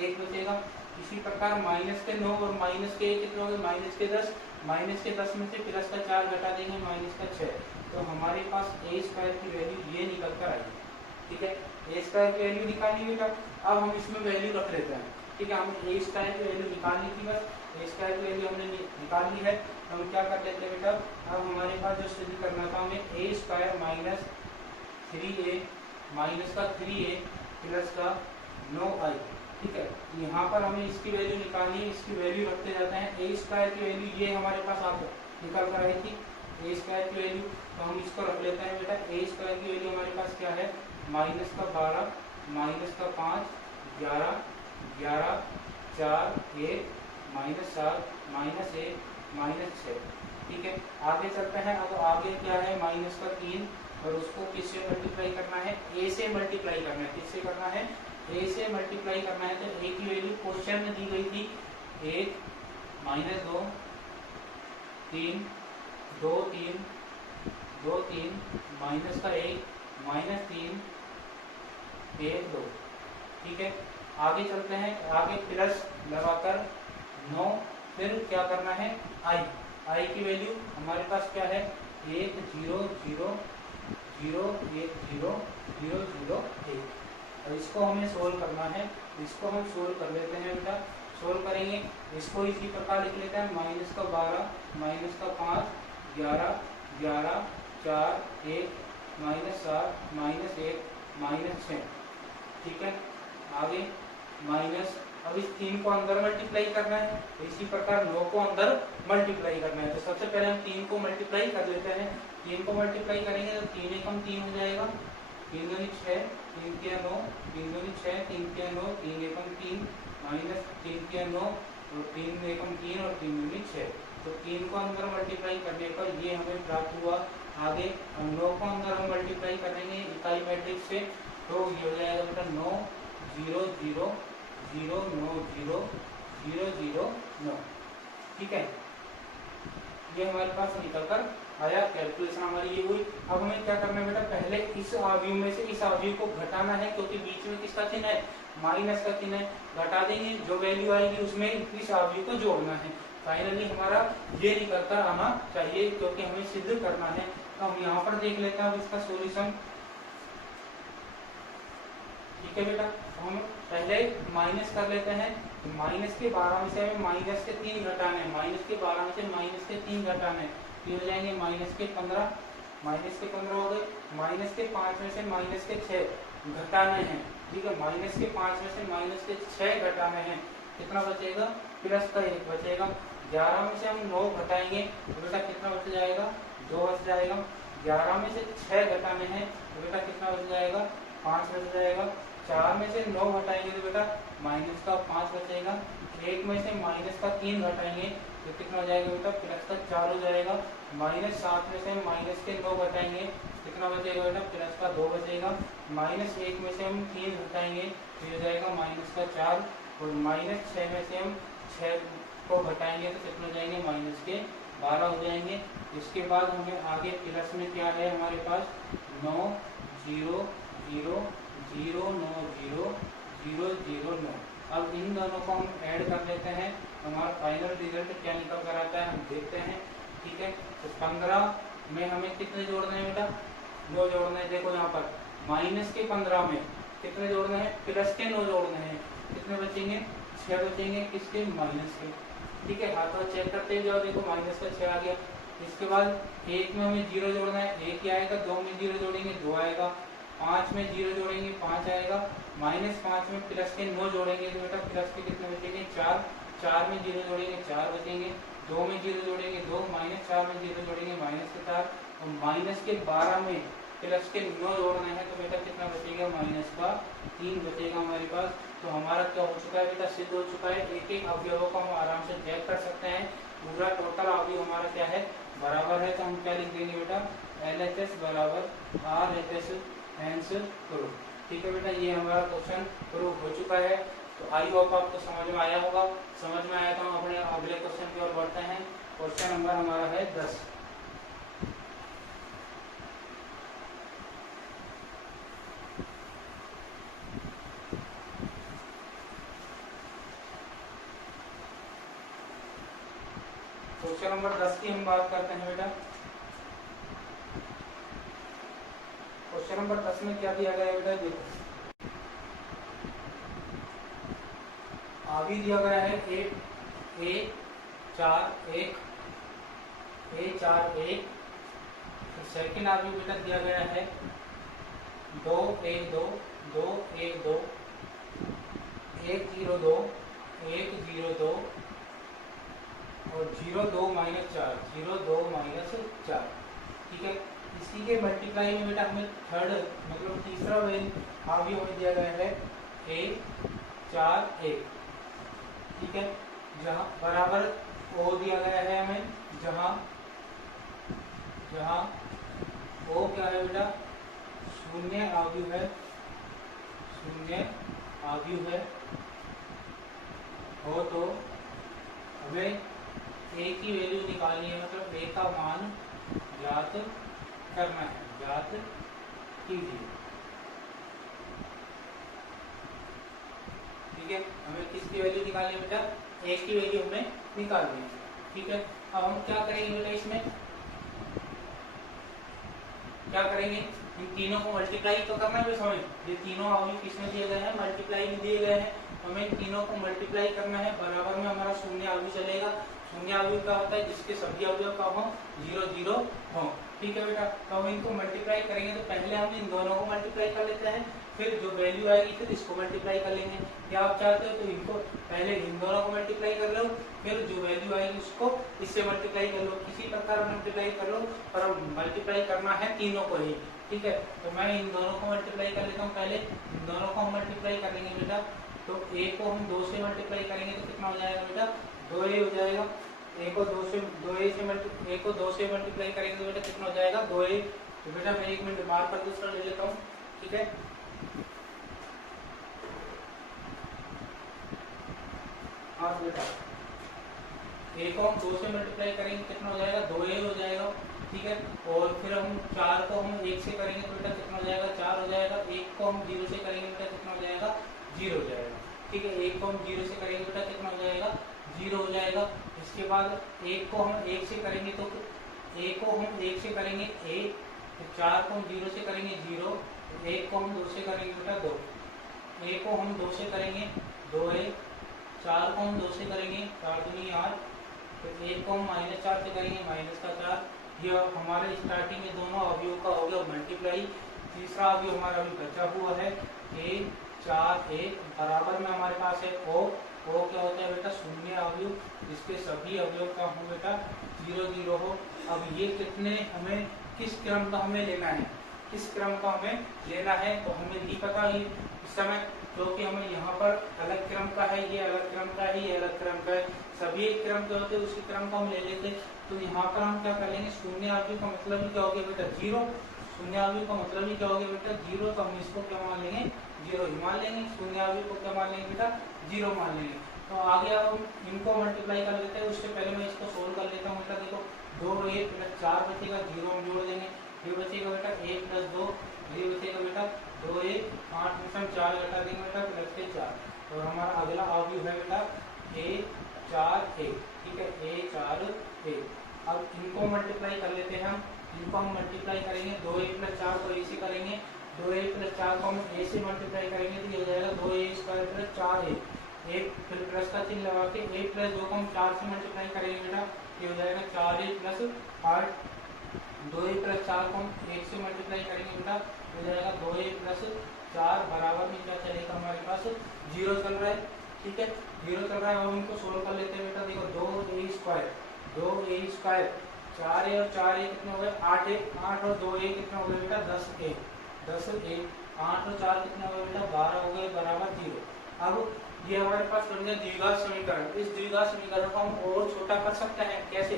1 बचेगा। इसी प्रकार माइनस के 9 और माइनस के 1 कितने हो गए, माइनस के 10, माइनस के 10 में से प्लस का 4 घटा देंगे माइनस का 6, तो हमारे पास ए स्क्वायर की वैल्यू ये निकल कर आई। ठीक है, ए स्क्वायर की वैल्यू निकाली बेटा। अब हम इसमें वैल्यू रख लेते हैं। ठीक है, हमें ए स्क्वायर की वैल्यू निकालनी थी, बस ए स्क्वायर की वैल्यू हमने निकाल ली है। तो हम क्या कर लेते हैं बेटा, अब हमारे पास जो सिद्ध करना था हमें ए स्क्वायर माइनस 3a माइनस का 3a प्लस का 9i। ठीक है, यहाँ पर हमें इसकी वैल्यू निकालनी है, इसकी वैल्यू रखते जाते हैं। ए स्क्वायर की वैल्यू ये हमारे पास आप निकल कर आई थी, ए स्क्वायर की वैल्यू, तो हम इसको रख लेते हैं बेटा। ए स्क्वायर की वैल्यू हमारे पास क्या है, माइनस का 12 माइनस का 5 11 11 4 1 -7 -1 -6। ठीक है, आगे चलते हैं। अब आगे क्या है, माइनस का 3 और उसको किससे मल्टीप्लाई करना है, ए से मल्टीप्लाई करना है। किससे करना है, ए से मल्टीप्लाई करना है। तो ए की वैल्यू क्वेश्चन में दी गई थी 1 -2 3 2 3 2 3 माइनस का 1 -3 1 2। ठीक है, आगे चलते हैं। आगे प्लस लगाकर 9, फिर क्या करना है, आई की वैल्यू हमारे पास क्या है, 1 0 0 0 1 0 0 0 1। और इसको हमें सोल्व करना है, इसको हम सोल्व कर लेते हैं बेटा। सोल्व करेंगे, इसको इसी प्रकार लिख लेते हैं, माइनस का 12 माइनस का 5 11 11 4 1 -7 -1 -6। ठीक है, आगे माइनस, अब इस 3 को अंदर मल्टीप्लाई करना है, इसी प्रकार 9 को अंदर मल्टीप्लाई करना है। तो सबसे पहले हम 3 को मल्टीप्लाई कर लेते हैं। 3 को मल्टीप्लाई करेंगे तो 3 एकम 3 हो जाएगा, 3 दूनी 6 3 के 9 3 दूनी 6 3 के 9 3 एकम 3 माइनस 3 के 9 और 3 एकम 3 और 3 दूनी 6। तो 3 को अंदर मल्टीप्लाई करने पर ये हमें प्राप्त हुआ। आगे 9 को अंदर हम मल्टीप्लाई करेंगे इकाई मैट्रिक्स से, तो ये हो जाएगा बेटा 9 0 0 0 9 0 0 0 9। ठीक है, ये हमारे पास निकल कर आया। कैलकुलेशन हमारी ये हुई। अब हमें क्या करना है बेटा, पहले इस आव्यूह में से इस आव्यूह को घटाना है, क्योंकि बीच में किसका चिन्ह है, माइनस का चिन्ह है। घटा देंगे, जो वैल्यू आएगी उसमें इस आव्यूह को जोड़ना है। फाइनली हमारा ये निकल कर आना चाहिए, क्योंकि हमें सिद्ध करना है। तो हम यहाँ पर देख लेते हैं अब इसका सोल्यूशन। ठीक है बेटा, हम पहले माइनस कर लेते हैं। तो माइनस के 12 में से हमें माइनस के 3 घटाने हैं, माइनस के 12 में से माइनस के 3 घटाने हैं, ये हो जाएंगे माइनस के 15, माइनस के 15 हो गए। माइनस के 5 में से माइनस के 6 घटाने हैं। ठीक है, माइनस के 5 में से माइनस के 6 घटाने हैं, कितना बचेगा, प्लस का 1 बचेगा। 11 में से हम 9 घटाएंगे तो बेटा कितना बच जाएगा, 2 बच जाएगा। 11 में से 6 घटाने हैं तो बेटा कितना बच जाएगा, 5 बच जाएगा। 4 में से 9 घटाएंगे तो बेटा माइनस का 5 बचेगा। 1 में से माइनस का 3 घटाएंगे तो कितना हो जाएगा बेटा, प्लस का 4 हो जाएगा। माइनस 7 में से माइनस के 9 घटाएंगे कितना बचेगा बेटा, प्लस का 2 बचेगा। माइनस 1 में से हम 3 घटाएंगे तो हो जाएगा माइनस का 4। और माइनस 6 में से हम 6 को घटाएंगे तो कितना हो जाएंगे, माइनस के 12 हो जाएंगे। इसके बाद हमें आगे प्लस में क्या है हमारे पास, 9 0 0 0 9 0 0 0 9। अब इन दोनों को हम ऐड कर लेते हैं, हमारा फाइनल रिजल्ट क्या निकल कर आता है हम देखते हैं। ठीक है, तो 15 में हमें कितने जोड़ने हैं बेटा, 9 जोड़ने हैं। देखो यहाँ पर माइनस के 15 में कितने जोड़ने हैं, प्लस के 9 जोड़ने हैं, कितने बचेंगे, 6 बचेंगे, किसके, माइनस के। ठीक है, हाथ हाथ चेक करते जाओ, देखो माइनस का 6 आ गया। इसके बाद 1 में हमें 0 जोड़ना है, 1 ही आएगा। 2 में 0 जोड़ेंगे, 2 आएगा। 5 में 0 जोड़ेंगे, 5 आएगा। माइनस 5 में प्लस के 9 जोड़ेंगे तो बेटा प्लस के कितने बचेंगे, 4। 4 में 0 जोड़ेंगे, 4 बचेंगे। 2 में 0 जोड़ेंगे, 2। माइनस 4 में 0 जोड़ेंगे, माइनस के 4। और माइनस के 12 में प्लस के 9 जोड़ना है तो बेटा कितना बचेगा, माइनस का 3 बचेगा हमारे पास। तो हमारा क्या हो चुका है बेटा, सिद्ध हो चुका है। एक एक अवयवों को हम आराम से चेक कर सकते हैं। पूरा टोटल अवयव हमारा क्या है, बराबर है। तो हम क्या लिख देंगे बेटा, LHS बराबर RHS आंसर करो। ठीक है बेटा, ये हमारा क्वेश्चन प्रूव हो चुका है। तो आई होप आपको समझ में आया होगा। समझ में आया तो हम अपने अगले क्वेश्चन की ओर बढ़ते हैं। क्वेश्चन नंबर हमारा है 10। क्वेश्चन नंबर 10 की हम बात करते हैं बेटा। क्वेश्चन नंबर 10 में क्या दिया गया है बेटा, देखो आवी दिया गया है A 4 1 A 4 1। सेकेंड आवी बेटा दिया गया है 2 1 2 2 1 2 1 0 2 1 0 2 और 0 2 माइनस 4 0 2 माइनस 4। ठीक है, इसी के मल्टीप्लाई में बेटा हमें थर्ड मतलब तीसरा आवी हमें दिया गया है A 4 1। ठीक है, जहाँ बराबर O दिया गया है हमें, जहाँ जहाँ O क्या है बेटा, शून्य आव्यूह है, शून्य आव्यूह है हो तो हमें A की वैल्यू निकालनी है, मतलब A का मान ज्ञात करना है, ज्ञात कीजिए। ठीक है, हमें किसकी वैल्यू निकालनी है बेटा, A की वैल्यू हमें निकालनी है। ठीक है, अब हम क्या करेंगे बेटा, इसमें क्या करेंगे, इन तीनों को मल्टीप्लाई तो करना है समय। ये तीनों अवयव किसमें दिए गए हैं, मल्टीप्लाई में दिए गए हैं। हमें इन तीनों को मल्टीप्लाई करना है। बराबर में हमारा शून्य अवयव चलेगा। शून्य अवयव क्या होता है, जिसके सभी अवयव का हो 0 0 हो। ठीक है बेटा, तो हम इनको मल्टीप्लाई करेंगे तो पहले हम इन दोनों को मल्टीप्लाई कर लेते हैं, फिर जो वैल्यू आएगी फिर इसको मल्टीप्लाई कर लेंगे। क्या आप चाहते हो तो इनको पहले इन दोनों को मल्टीप्लाई कर लो, फिर जो वैल्यू आएगी उसको इससे मल्टीप्लाई कर लो, किसी प्रकार मल्टीप्लाई कर लो, पर हम मल्टीप्लाई करना है तीनों को ही। ठीक है, तो मैं इन दोनों को मल्टीप्लाई कर लेता हूँ। पहले इन दोनों को हम मल्टीप्लाई करेंगे बेटा, तो a को हम 2 से मल्टीप्लाई करेंगे तो कितना हो जाएगा बेटा 2a हो जाएगा। a को 2 से मल्टीप्लाई करेंगे तो बेटा कितना हो जाएगा 2a। तो बेटा मैं 1 मिनट मार कर दूसरा ले लेता हूँ, ठीक है। हाँ बेटा a को हम 2 से मल्टीप्लाई करेंगे कितना हो जाएगा 2a हो जाएगा, ठीक है। और फिर हम 4 को हम 1 से करेंगे तो बेटा कितना हो जाएगा 4 हो जाएगा। 1 को हम 0 से करेंगे बेटा कितना हो जाएगा 0 हो जाएगा, ठीक है। 1 को हम 0 से करेंगे बेटा कितना हो जाएगा 0 हो जाएगा। इसके बाद 1 को हम 1 से करेंगे तो a को हम 1 से करेंगे a, 4 को हम 0 से करेंगे 0, 1 को हम 2 से करेंगे बेटा 2, a को हम 2 से करेंगे 2a, 4 को हम 2 से करेंगे 4 दूनी 8, तो 1 को हम -4 से करेंगे -4। यह हमारे स्टार्टिंग में दोनों अवयवों का हो गया मल्टीप्लाई। तीसरा अवयव हमारा अभी बचा हुआ है a 4 1 बराबर में हमारे पास है o क्या होता है बेटा शून्य अवयव, जिसके सभी अवयव का हो बेटा 0 0 हो। अब ये कितने हमें किस क्रम का हमें लेना है, किस क्रम का हमें लेना है तो हमें नहीं पता ही इस समय, क्योंकि हमें यहाँ पर अलग क्रम का है, ये अलग क्रम का है, ये अलग क्रम का है, सभी एक क्रम के होते उसी क्रम का हम ले लेते। तो यहाँ पर हम क्या कर लेंगे शून्य अवयव का मतलब ही क्या हो गया बेटा 0, शून्य अवयव का मतलब ही क्या हो गया बेटा 0, तो हम इसको क्या मान लेंगे 0 ही मान लेंगे। शून्य अवयव को क्या मान लेंगे बेटा 0 मान लेंगे। तो आगे अब हम इनको मल्टीप्लाई कर लेते हैं, उससे पहले मैं इसको सोल्व कर लेता हूँ। बेटा देखो 2a + 4 बचेगा, 0 हम जोड़ देंगे, ये बचेगा बेटा a + 2, ये बचेगा बेटा 2a, 8 में से हम 4 घटा देंगे बेटा प्लस के 4। और हमारा अगला अवयव है बेटा a 4a, ठीक है a 4a। अब इनको मल्टीप्लाई कर लेते हैं हम, इनको हम मल्टीप्लाई करेंगे 2a + 4 को a से करेंगे, 2a + 4 को हम a से मल्टीप्लाई करेंगे तो ये हो जाएगा 2a² + 4a, एक फिर प्लस का चिन्ह लगा के a + 2 को हम 4 से मल्टीप्लाई करेंगे बेटा, ये हो जाएगा 4a + 8। 2a + 4 को हम 1 से मल्टीप्लाई करेंगे बेटा, हो जाएगा 2a + 4 बराबर में क्या चलेगा हमारे पास 0 चल रहा है, ठीक है 0 चल रहा है। हम इनको सोल्व कर लेते हैं बेटा, देखो 2a² 4a और 4a कितने हो गए 8a, 8 और 2a कितना हो गया बेटा 10a, 10a, 8 और 4 कितने हो गए बेटा 12 हो गए बराबर 0। अब ये हमारे पास बन गया द्विघात समीकरण। इस द्विघात समीकरण को हम और छोटा कर सकते हैं, कैसे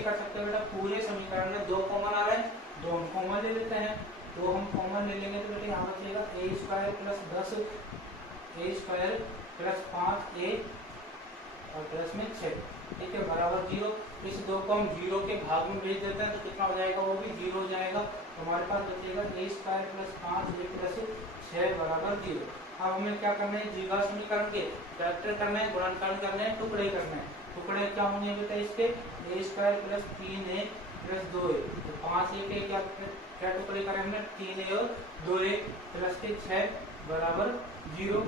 कर सकते हैं बेटा, पूरे समीकरण में 2 कॉमन आ रहे हैं, 2 हम कॉमन ले लेते हैं, 2 हम कॉमन ले लेंगे तो बेटा यहाँ बचेगा a² + 10, a² + 5a और प्लस में 6, ठीक है बराबर 0। इस 2 को हम 0 के भाग में भेज देते हैं तो कितना हो जाएगा, वो भी 0 हो जाएगा। तो हमारे पास बचेगा a² + 5a + 6 बराबर 0। अब हमें क्या करना है, द्विघात समीकरण के फैक्टर करना है, गुणनखंड करना है, टुकड़े करना है। टुकड़े क्या होंगे बेटा इसके a² + 3a + 2a, तो 5a के क्या टुकड़े करेंगे 3a और 2a प्लस के 6 बराबर 0,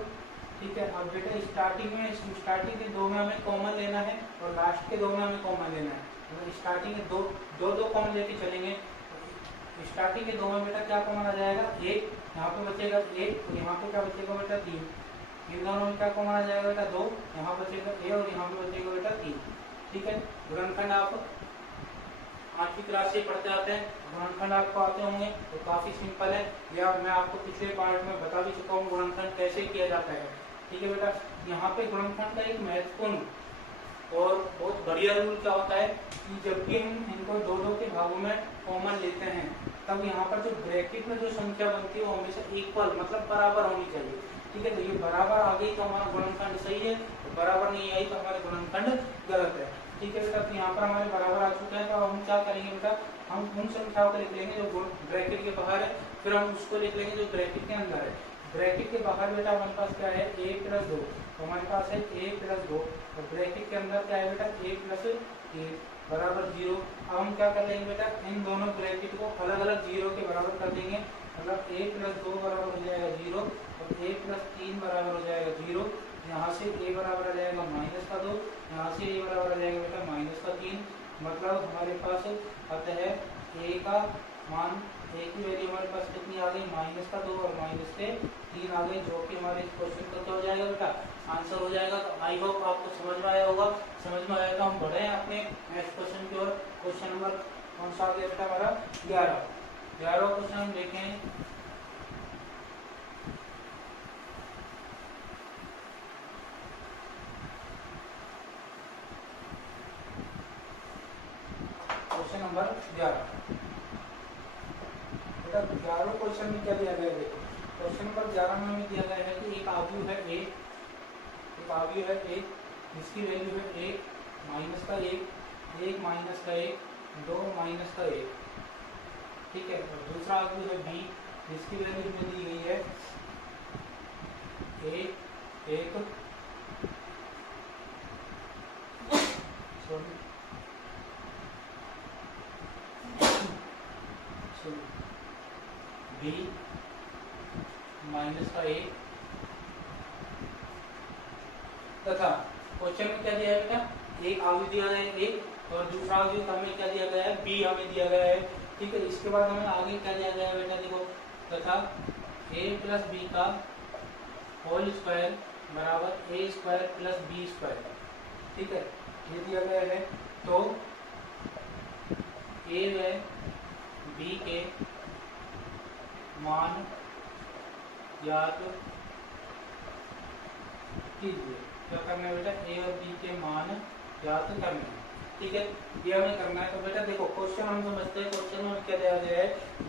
ठीक है। अब बेटा स्टार्टिंग के 2 में हमें कॉमन लेना है और लास्ट के 2 में हमें कॉमन लेना है। तो स्टार्टिंग के दो कॉमन लेके चलेंगे। स्टार्टिंग के 2 में बेटा क्या कॉमन आ जाएगा 1, यहाँ पे बचेगा 1 और यहाँ पे क्या बचेगा बेटा 3, इन दोनों में क्या कॉमन आ जाएगा बेटा 2, यहाँ बचेगा a और यहाँ पे बचेगा बेटा 3, ठीक है। गुणनखंड आप 8वीं क्लास से पढ़ते आते हैं, गुणनखंड आपको आते होंगे तो काफी सिंपल है, या मैं आपको पिछले पार्ट में बता भी चुका हूँ गुणनखंड कैसे किया जाता है, ठीक है बेटा। यहाँ पे गुणनखंड का एक महत्वपूर्ण और बहुत बढ़िया रूल क्या होता है कि जब भी हम इनको 2 के भागों में कॉमन लेते हैं तब यहाँ पर जो ब्रैकेट में जो संख्या बनती है वो हमेशा इक्वल मतलब बराबर होनी चाहिए, ठीक है। तो ये बराबर आ गई तो हमारा गुणनखंड सही है, तो बराबर नहीं आई तो हमारा गुणनखंड गलत है, ठीक है बेटा। तो यहाँ पर हमारे बराबर आ चुका है, तो हम क्या करेंगे बेटा, हम उन संख्याओं को लिख लेंगे जो ब्रैकेट के बाहर है, फिर हम उसको लिख लेंगे जो ब्रैकेट के अंदर है। ब्रैकेट के बाहर बेटा हमारे पास क्या है a + 2, तो हमारे पास है a + 2 और ब्रैकेट के अंदर क्या है बेटा a + 1 बराबर 0। अब हम क्या कर लेंगे बेटा, इन दोनों ब्रैकेट को अलग अलग 0 के बराबर कर देंगे, मतलब a + 2 बराबर हो जाएगा 0 और a + 3 बराबर हो जाएगा 0। यहाँ से a बराबर आ जाएगा -2, यहाँ से a बराबर आ जाएगा बेटा -3, मतलब हमारे पास अतः a का मान a की वैल्यू हमारे पास कितनी आ गई -2 और -3 आ गई, जो कि हमारे इस क्वेश्चन का क्या हो जाएगा बेटा आंसर हो जाएगा। तो आई होप आपको समझ में आया होगा, समझ में आया तो हम बढ़े हैं अपने नेक्स्ट क्वेश्चन की ओर। क्वेश्चन नंबर कौन सा आ गया बेटा हमारा 11वां क्वेश्चन हम देखें। Question number 11। बेटा 11 क्वेश्चन में क्या दिया गया है देखो। क्वेश्चन नंबर 11 में हमें दिया गया है कि एक आव्यूह है ए, एक आव्यूह है ए जिसकी वैल्यू है 1 माइनस का 1, 1 माइनस का 1, 2 माइनस का 1, ठीक है। और दूसरा आव्यूह है बी जिसकी वैल्यू हमें दी गई है 1, 1 बी माइनस का 1 तथा क्वेश्चन में क्या दिया है बेटा, एक आव्यूह दिया गया है एक और दूसरा आव्यूह हमें क्या दिया गया है बी हमें दिया गया है, ठीक है। इसके बाद हमें आगे क्या दिया गया है बेटा देखो, तथा a प्लस बी का होल स्क्वायर बराबर a square plus B square, ठीक है, ये दिया गया है। तो a व b के मान ज्ञात कीजिए। क्या करना है बेटा, a और b के मान ज्ञात करने हैं, ठीक है, ये हमें करना है। तो बेटा देखो क्वेश्चन हम समझते हैं, क्वेश्चन में क्या दिया गया है,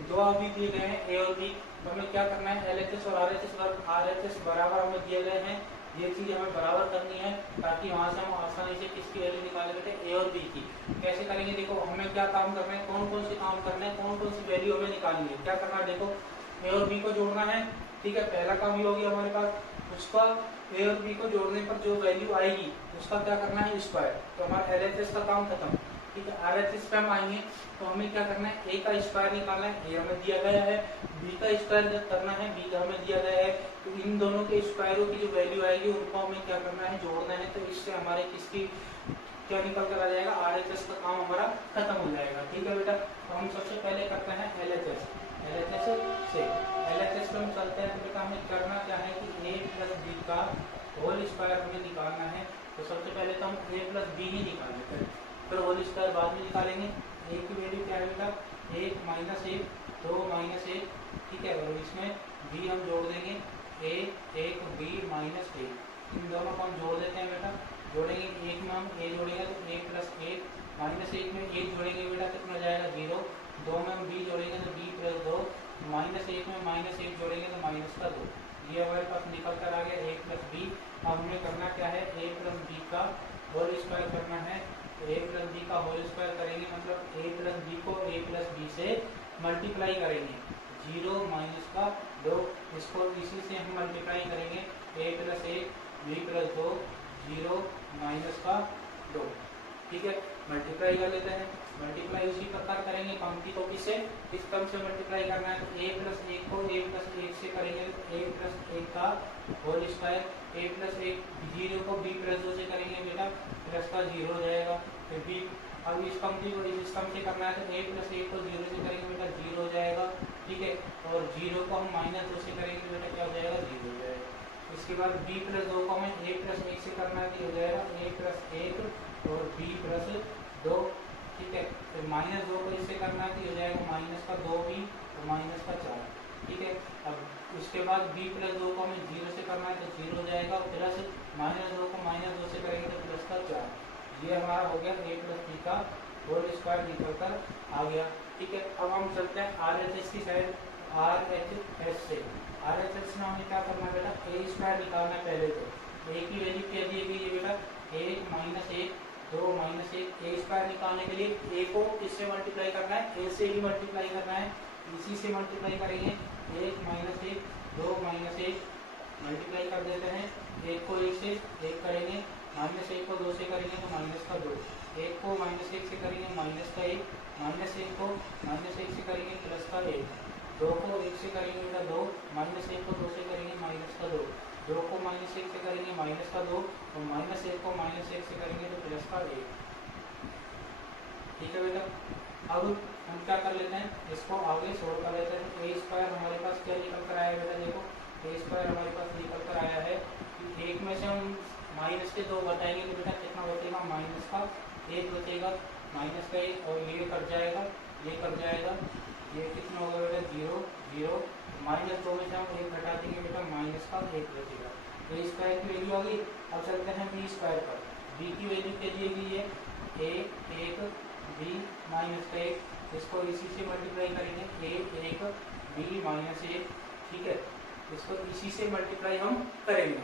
दो आव्यूह दिए गए हैं a और b, तो हमें क्या करना है LHS और RHS बराबर हमें दिए गए हैं, ये चीज हमें बराबर करनी है ताकि वहां से हम आसानी से किसकी वैल्यू निकाले बेटे a और b की। कैसे करेंगे देखो, हमें क्या काम करना है, कौन कौन से काम करना है, कौन कौन सी वैल्यू हमें निकालनी है। क्या करना है देखो, a और b को जोड़ना है, ठीक है, पहला काम ये हो गया हमारे पास। उसका a और b को जोड़ने पर जो वैल्यू आएगी उसका क्या करना है स्क्वायर, तो हमारा LHS का काम खत्म, ठीक है। RHS पे हम आएंगे तो हमें क्या करना है, a का स्क्वायर निकालना है, a हमें दिया गया है, b का स्क्वायर करना है, b का हमें दिया गया है। तो इन दोनों के स्क्वायरों की जो वैल्यू आएगी उनको हमें क्या करना है जोड़ना है, तो इससे हमारे किसकी क्या निकल कर आ जाएगा, RHS का काम हमारा खत्म हो जाएगा, ठीक है बेटा। तो हम सबसे पहले करते हैं LHS से LHS पे हम चलते हैं। तो बेटा हमें करना क्या है कि a प्लस बी का होल स्क्वायर हमें निकालना है। तो सबसे पहले तो हम a प्लस बी ही निकाल लेते हैं, फिर होल स्क्वायर बाद में निकालेंगे। a की वैल्यू क्या है बेटा, 1 माइनस 1, 2 माइनस 1, ठीक है, और इसमें b हम जोड़ देंगे, a 1 b माइनस 1, इन दोनों को हम जोड़ देते हैं बेटा। जोड़ेंगे, एक में हम a जोड़ेंगे तो a प्लस 1, माइनस 1 में 1 जोड़ेंगे बेटा कितना जाएगा 0, 2 में हम b जोड़ेंगे तो b प्लस 2, माइनस 1 में माइनस 1 जोड़ेंगे तो माइनस का 2, ये हमारे पास निकल कर आ गया a प्लस बी। अब हमें करना क्या है, a प्लस बी का होल स्क्वायर करना है। तो a प्लस बी का होल स्क्वायर करेंगे मतलब a प्लस बी को a प्लस बी से मल्टीप्लाई करेंगे, 0 माइनस का 2, इसको इसी से हम मल्टीप्लाई करेंगे, a plus 1 b plus 2, 0 minus का 2, ठीक है, मल्टीप्लाई कर लेते हैं। मल्टीप्लाई उसी प्रकार करेंगे, पंक्ति को किससे, इस टर्म से मल्टीप्लाई करना है। तो a प्लस 1 को a प्लस 1 से करेंगे तो a प्लस 1 का होल स्क्वायर, a प्लस 1 0 को b प्लस 2 से करेंगे बेटा प्लस का 0 हो जाएगा, फिर b। अब इस पंक्ति को इस टर्म से करना है तो a प्लस 1 को 0 से करेंगे बेटा 0 हो जाएगा, ठीक है, और 0 को हम माइनस 2 से करेंगे तो बेटा क्या हो जाएगा 0 हो जाएगा। इसके बाद b प्लस 2 को हमें a प्लस 1 से करना है तो हो जाएगा a प्लस 1 और b प्लस 2, ठीक है, फिर माइनस 2 को इससे करना है तो हो जाएगा माइनस का 2b और माइनस का 4, ठीक है। अब उसके बाद b प्लस 2 को हमें 0 से करना है तो 0 हो जाएगा, प्लस माइनस 2 को माइनस 2 से करेंगे तो प्लस का 4, ये हमारा हो गया a प्लस बी का होल स्क्वायर निकल कर आ गया, ठीक है। अब हम चलते हैं RHS की साइड, RHS से। RHS में हमें क्या करना है बेटा, a स्क्वायर निकालना है पहले। तो a की वैल्यू क्या दी गई है बेटा, 1 माइनस 1, 2 माइनस 1, a स्क्वायर निकालने के लिए a को किससे मल्टीप्लाई करना है, a से ही मल्टीप्लाई करना है, इसी से मल्टीप्लाई करेंगे, 1 माइनस 1, 2 माइनस 1, मल्टीप्लाई कर देते हैं, 1 को 1 से 1 करेंगे, माइनस 1 को 2 से करेंगे तो माइनस का 2, 1 को माइनस 1 से करेंगे माइनस का 1, माइनस 1 को माइनस 1 से करेंगे प्लस का 1, 2 को 1 से करेंगे बेटा 2, माइनस 1 को 2 से करेंगे माइनस का 2, 2 को माइनस 1 से करेंगे माइनस का 2 और माइनस 1 को माइनस 1 से करेंगे तो प्लस का 1, ठीक है बेटा। अब हम क्या कर लेते हैं, इसको आगे सोल्व कर लेते हैं। a स्क्वायर हमारे पास क्या निकल कर आया बेटा, देखो a स्क्वायर हमारे पास निकल कर आया है कि एक में से हम माइनस के 2 बताएंगे तो बेटा कितना बचेगा, माइनस का 1 बचेगा, माइनस का 1 और ये कट जाएगा, ये कट जाएगा, ये कितना होगा बेटा 0 0, माइनस 2 में से हम 1 घटा देंगे बेटा माइनस का 1 बचेगा। a स्क्वायर की वैल्यू आ गई। अब चलते हैं b स्क्वायर पर, b की वैल्यू क्या दी गई है, ए एक बी माइनस एक, इसको इसी से मल्टीप्लाई करेंगे, ए एक बी माइनस एक, ठीक है, इसको इसी से मल्टीप्लाई हम करेंगे,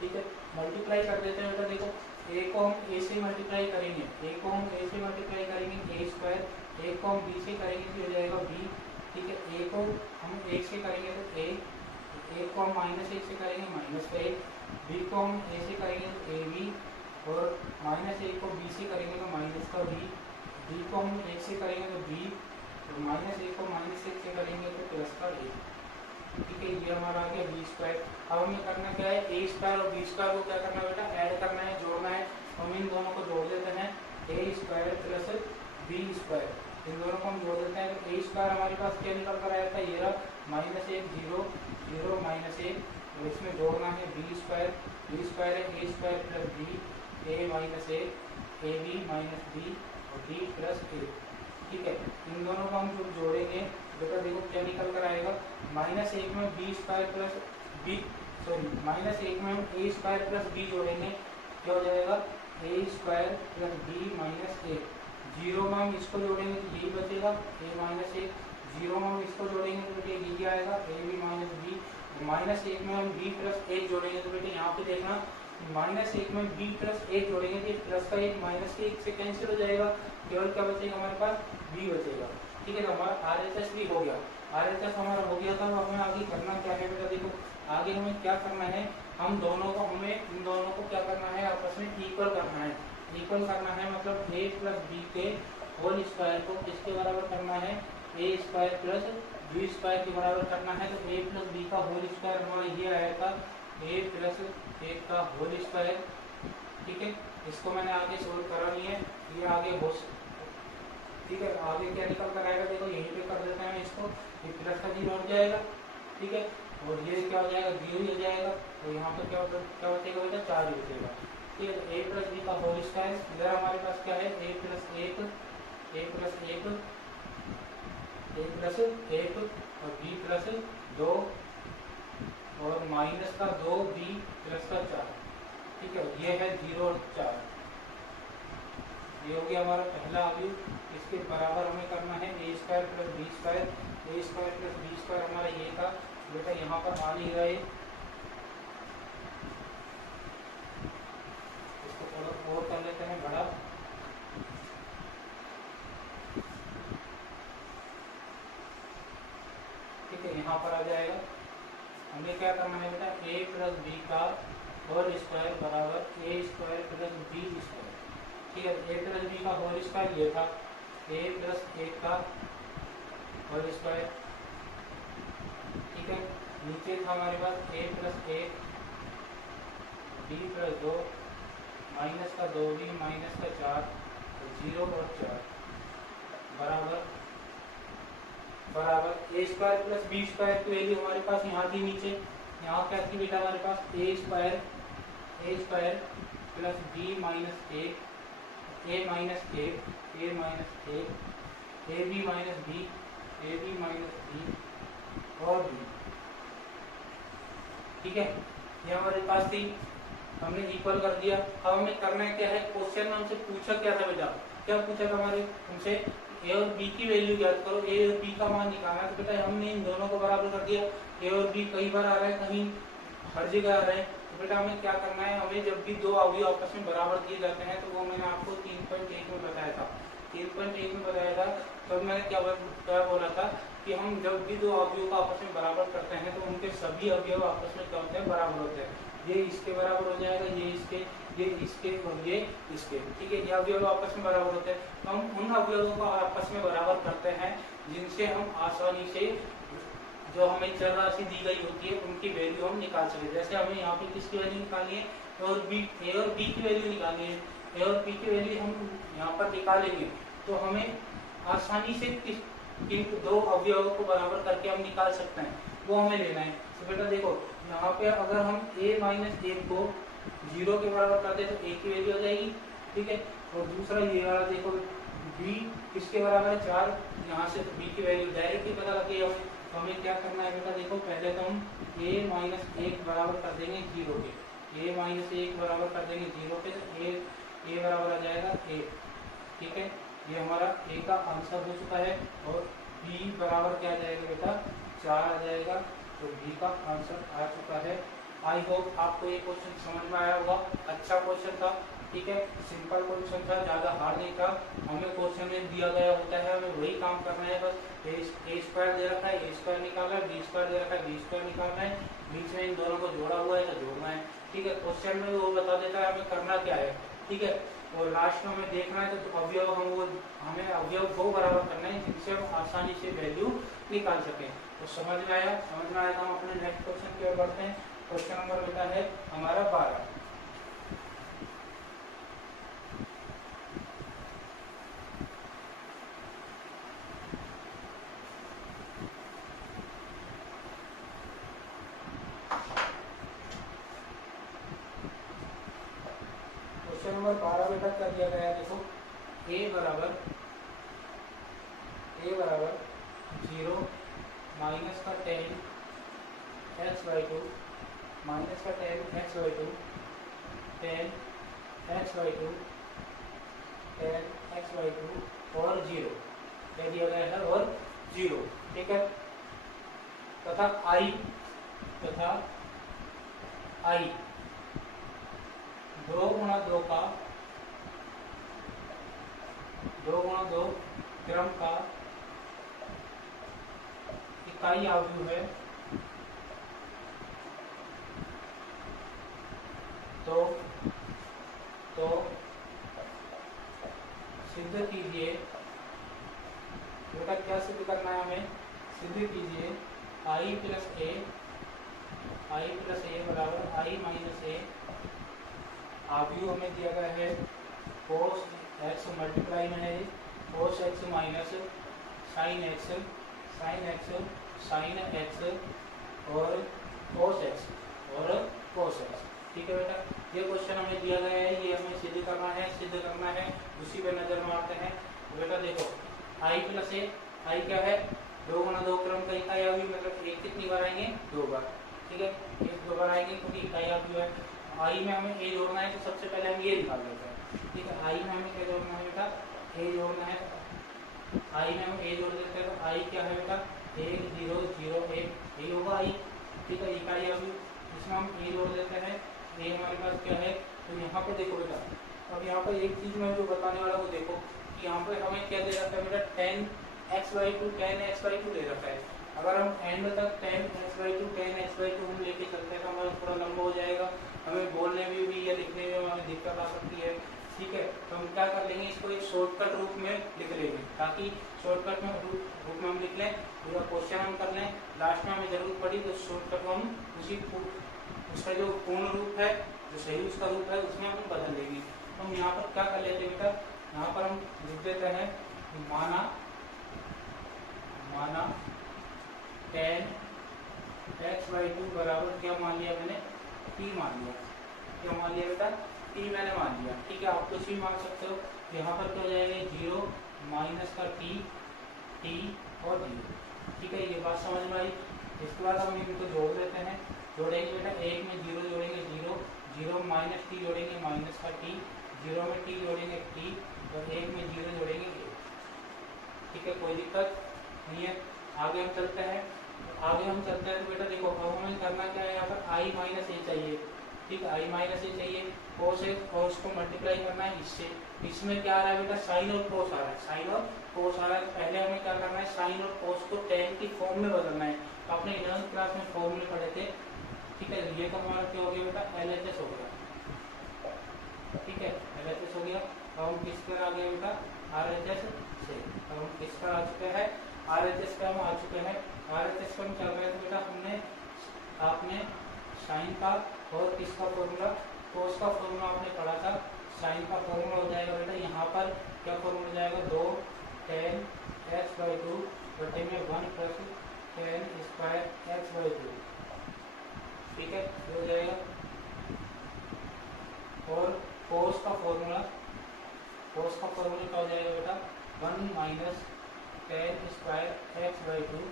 ठीक है। मल्टीप्लाई कर देते हैं बेटा, देखो ए को हम ए से मल्टीप्लाई करेंगे, ए को हम ए से मल्टीप्लाई करेंगे ए स्क्वायर, ए को हम बी से करेंगे तो हो जाएगा बी, ठीक है। ए को हम एक से करेंगे तो ए को हम माइनस एक से करेंगे माइनस का एक, बी को हम ए से करेंगे तो ए बी, और माइनस एक को बी से करेंगे तो माइनस का बी, बी को हम एक से करेंगे तो बी, और माइनस एक को माइनस एक से करेंगे तो प्लस का ए, ठीक है। ये हमारा आ गया बी स्क्वायर। अब हमें करना क्या है, ए स्क्वायर और बी स्क्वायर को क्या करना है बेटा, ऐड करना है, जोड़ना है। हम इन दोनों को जोड़ देते हैं, ए स्क्वायर प्लस बी स्क्वायर, इन दोनों को हम जोड़ देते हैं तो ए स्क्वायर हमारे पास क्या निकल कर आया था, ये रहा माइनस एक जीरो जीरो माइनस एक, और इसमें जोड़ना है बी स्क्वायर है A square plus B A minus A B minus B और बी प्लस ए, ठीक है। इन दोनों को हम जब जोड़ेंगे बेटा देखो क्या निकल कर आएगा, माइनस एक में B square plus B, sorry minus एक में हम ए स्क्वायर प्लस बी जोड़ेंगे, क्या हो जाएगा ए स्क्वायर प्लस बी माइनस ए, जीरो में हम इसको जोड़ेंगे तो यही बचेगा ए माइनस एक, जीरो में हम इसको जोड़ेंगे तो बेटे यही आएगा A B minus B, minus एक में हम बी प्लस एक जोड़ेंगे तो बेटे यहाँ पे देखना माइनस एक में बी प्लस एक जोड़ेंगे तो प्लस का एक माइनस के एक से कैंसिल हो जाएगा, केवल क्या बचेगा हमारे पास बी बचेगा, ठीक है। तो हमारा RHS भी हो गया, RHS हमारा हो गया था। तो हमें आगे करना क्या है बेटा, देखो आगे हमें क्या करना है, हम दोनों को हमें इन दोनों को क्या करना है, आपस में इक्वल करना है, इक्वल करना है मतलब ए प्लस बी के होल स्क्वायर को किसके बराबर करना है, A square plus B square के बराबर करना है। तो ए प्लस बी का होल स्क्वायर हमारा ये आया था ए प्लस ए का होल स्क्वायर, ठीक है। इसको मैंने आगे सोल्व करा नहीं है, ये आगे हो, ठीक है। आगे क्या निकल कर आएगा देखो, यहीं पे कर देते हैं इसको, ये प्लस का जीरो हट जाएगा, ठीक है, और ये क्या हो जाएगा जीरो हो जाएगा, तो यहाँ पर क्या बचेगा बेटा, 4 ही बचेगा, ठीक है। ए प्लस बी का होल स्क्वायर, इधर हमारे पास क्या है ए प्लस एक और बी प्लस 2 और माइनस का 2 बी प्लस का 4, ठीक है। ये है 0 और 4, ये हो गया हमारा पहला अवयव। इसके बराबर हमें करना है A square plus B square, A square plus B square हमारा ये था बेटा, यहाँ पर आ नहीं रहे, इसको थोड़ा और कर लेते हैं बड़ा, ठीक है, यहाँ पर आ जाएगा। हमें क्या करना है बेटा, ए प्लस बी का होल स्क्वायर बराबर ए स्क्वायर प्लस बी स्क्वायर, ठीक है। ए प्लस बी का होल स्क्वायर ये था ए प्लस एक का होल स्क्वायर, ठीक है। नीचे था हमारे पास ए प्लस एक बी प्लस 2 माइनस का 2b माइनस का 4, 0 और 4 बराबर ए स्क्वायर प्लस बी स्क्वायर की वैल्यू हमारे पास यहाँ थी नीचे, यहाँ क्या थी बेटा हमारे पास ए स्क्वायर प्लस बी माइनस एक, ए माइनस एक ए बी माइनस बी और बी, ठीक है। ये हमारे पास थी, हमने इक्वल कर दिया। अब हमें करना क्या है, क्वेश्चन में हमसे पूछा क्या था बेटा, क्या पूछा था हमारे हमसे, ए और बी की वैल्यू ज्ञात करो, ए और बी का मान निकालना। तो बेटा हमने इन दोनों को बराबर कर दिया, ए और बी कई बार आ रहे हैं, कहीं हर जगह आ रहे हैं। तो बेटा हमें क्या करना है, हमें जब भी दो अवयव आपस में बराबर दिए जाते हैं, तो वो मैंने आपको 3.1 में बताया था, 3.1 में बताया था। तो मैंने क्या बोला था कि हम जब भी दो अवयव को आपस में बराबर करते हैं तो उनके सभी अवयव आपस में क्या होते हैं, बराबर होते हैं। ये इसके बराबर हो जाएगा, ये इसके और ये इसके, ठीक है। ये अवयव आपस में बराबर होते हैं, तो हम उन अवयवों को आपस में बराबर करते हैं जिनसे हम आसानी से जो हमें चर राशि दी गई होती है उनकी वैल्यू हम निकाल सके। जैसे हमें यहाँ पे किसकी वैल्यू निकालनी है, ए और बी की वैल्यू निकालनी है। ए और बी की वैल्यू हम यहाँ पर निकालेंगे तो हमें आसानी से किन दो अवयवों को बराबर करके हम निकाल सकते हैं, वो हमें लेना है। तो बेटा देखो यहाँ पे अगर हम a माइनस 1 को 0 के बराबर कर दे तो a की वैल्यू आ जाएगी, ठीक है। और दूसरा ये वाला देखो b किसके बराबर है 4, यहाँ से तो b की वैल्यू डायरेक्ट ही पता लग गई हमें। तो हमें क्या करना है बेटा, देखो पहले तो हम a माइनस 1 बराबर कर देंगे 0 के, a माइनस 1 बराबर कर देंगे 0 पे, तो ए बराबर आ जाएगा ए। ठीक है, ये हमारा ए का आंसर हो चुका है। और बी बराबर क्या आ जाएगा बेटा, 4 आ जाएगा। तो बी का आंसर आ चुका है। आई होप आपको ये क्वेश्चन समझ में आया होगा। अच्छा क्वेश्चन था, ठीक है, सिंपल क्वेश्चन था, ज़्यादा हार्ड नहीं था। हमें क्वेश्चन में दिया गया होता है, हमें वही काम करना है बस। ए स्क्वायर दे रखा है, ए स्क्वायर निकालना है, बी स्क्वायर दे रखा है, बी स्क्वायर निकालना है, बीच में इन दोनों को जोड़ा हुआ है तो जोड़ना है। ठीक है, क्वेश्चन में वो बता देता है हमें करना क्या है। ठीक है, और लास्ट में हमें देखना है तो अवयव हमें अवयव वो बराबर करना है जिनसे हम आसानी से वैल्यू निकाल सकें। तो समझ में आया? समझ में आया तो हम अपने नेक्स्ट क्वेश्चन की ओर बढ़ते हैं। क्वेश्चन नंबर बेटा है हमारा 12। क्वेश्चन नंबर 12 बेटा क्या दिया गया है, देखो ए बराबर 0 माइनस का 10 x/2 माइनस का 10 x/2 10 x/2 10 x/2 और 0 क्या दिया गया है, और 0। ठीक है, तथा i 2 गुणा 2 क्रम का इकाई आव्यूह है। तो सिद्ध कीजिए बेटा, क्या सिद्ध करना है हमें, सिद्ध कीजिए i प्लस ए बराबर i माइनस ए। आव्यूह हमें दिया गया है cos x मल्टीप्लाई में है cos x minus sin x और cos x। ठीक है बेटा, ये क्वेश्चन हमें दिया गया है, ये हमें सिद्ध करना है, उसी पे नजर मारते हैं। तो बेटा देखो i प्लस ए, आई क्या है, 2 गुणा 2 क्रम का इकाई आव्यूह, मतलब एक कितनी बार आएंगे, 2 बार। ठीक है, एक 2 बार आएंगे क्योंकि इकाई आव्यूह है। आई में हमें ए जोड़ना है, तो सबसे पहले हम ये निकाल लेते हैं। ठीक है, आई में हमें क्या जोड़ना है बेटा, ए जोड़ना है। आई में हम ए जोड़ देते हैं, तो आई क्या है बेटा, 1 0 0 1, यही होगा आई। ठीक है, इकाई आव्यूह, इसमें हम ए जोड़ देते हैं। ए हमारे पास क्या है, तो यहाँ पर देखो बेटा, अब यहाँ पर एक चीज मैं जो बताने वाला हूँ, देखो कि यहाँ पर हमें क्या दे रखा है बेटा, 10 x/2 दे रखा है। अगर हम एंड तक 10 x/2 हम लेके चलते हैं तो हमारा थोड़ा लंबा हो जाएगा, हमें बोलने में भी या लिखने में हमें दिक्कत आ सकती है। ठीक है, तो हम क्या कर लेंगे, इसको एक शॉर्टकट रूप में लिख लेंगे, ताकि शॉर्टकट में रूप में हम लिख लें, पूरा क्वेश्चन हम कर लें, लास्ट में हमें जरूरत पड़ी तो शॉर्टकट को हम उसका जो पूर्ण रूप है, जो सही उसका रूप है, उसमें हम बदल देंगे। तो हम यहाँ पर क्या कर लेते हैं बेटा, यहाँ पर हम लिख देते हैं माना 10 x/2 बराबर क्या मान लिया मैंने, t मान लिया। क्या मान लिया बेटा, t मैंने मान लिया। ठीक है, आप कुछ भी मान सकते हो। यहाँ पर क्या हो जाएगा, 0 माइनस का t और 0। ठीक है, ये बात समझ में आई। इसके बाद हम इनको जोड़ देते हैं, जोड़ेंगे बेटा, एक में 0 जोड़ेंगे 0 माइनस t जोड़ेंगे माइनस का t, 0 में t जोड़ेंगे t और 1 में 0 जोड़ेंगे 1। ठीक है, कोई दिक्कत नहीं है। आगे हम चलते हैं, तो बेटा देखो अब हमें करना क्या है, यहाँ पर i माइनस ए चाहिए। ठीक है, i माइनस ए चाहिए, cos है, cos को मल्टीप्लाई करना है इससे। इसमें क्या आ रहा है बेटा, साइन और cos आ रहा है, साइन और cos आ रहा है। पहले हमें क्या करना है, साइन और cos को tan की फॉर्म में बदलना है। आपने 11th क्लास में फॉर्मूले पढ़े थे। ठीक है, ये तो हमारा क्या हो गया बेटा, LHS हो गया। ठीक है, LHS हो गया। अब हम किस पर आ गए बेटा, RHS से। अब हम किस पर आ चुके हैं, RHS पे हम आ चुके हैं। RHS पर हम चल रहे थे बेटा, आपने साइन का और किसका फॉर्मूला, cos का फॉर्मूला आपने पढ़ा था। साइन का फॉर्मूला हो जाएगा बेटा, यहाँ पर क्या फॉर्मूला हो जाएगा, 2 10 x/2 बटे में 1 प्लस 10 स्क्वायर x/2। ठीक है, हो जाएगा। और cos का फॉर्मूला क्या हो जाएगा बेटा, 1 माइनस 10 स्क्वायर x/2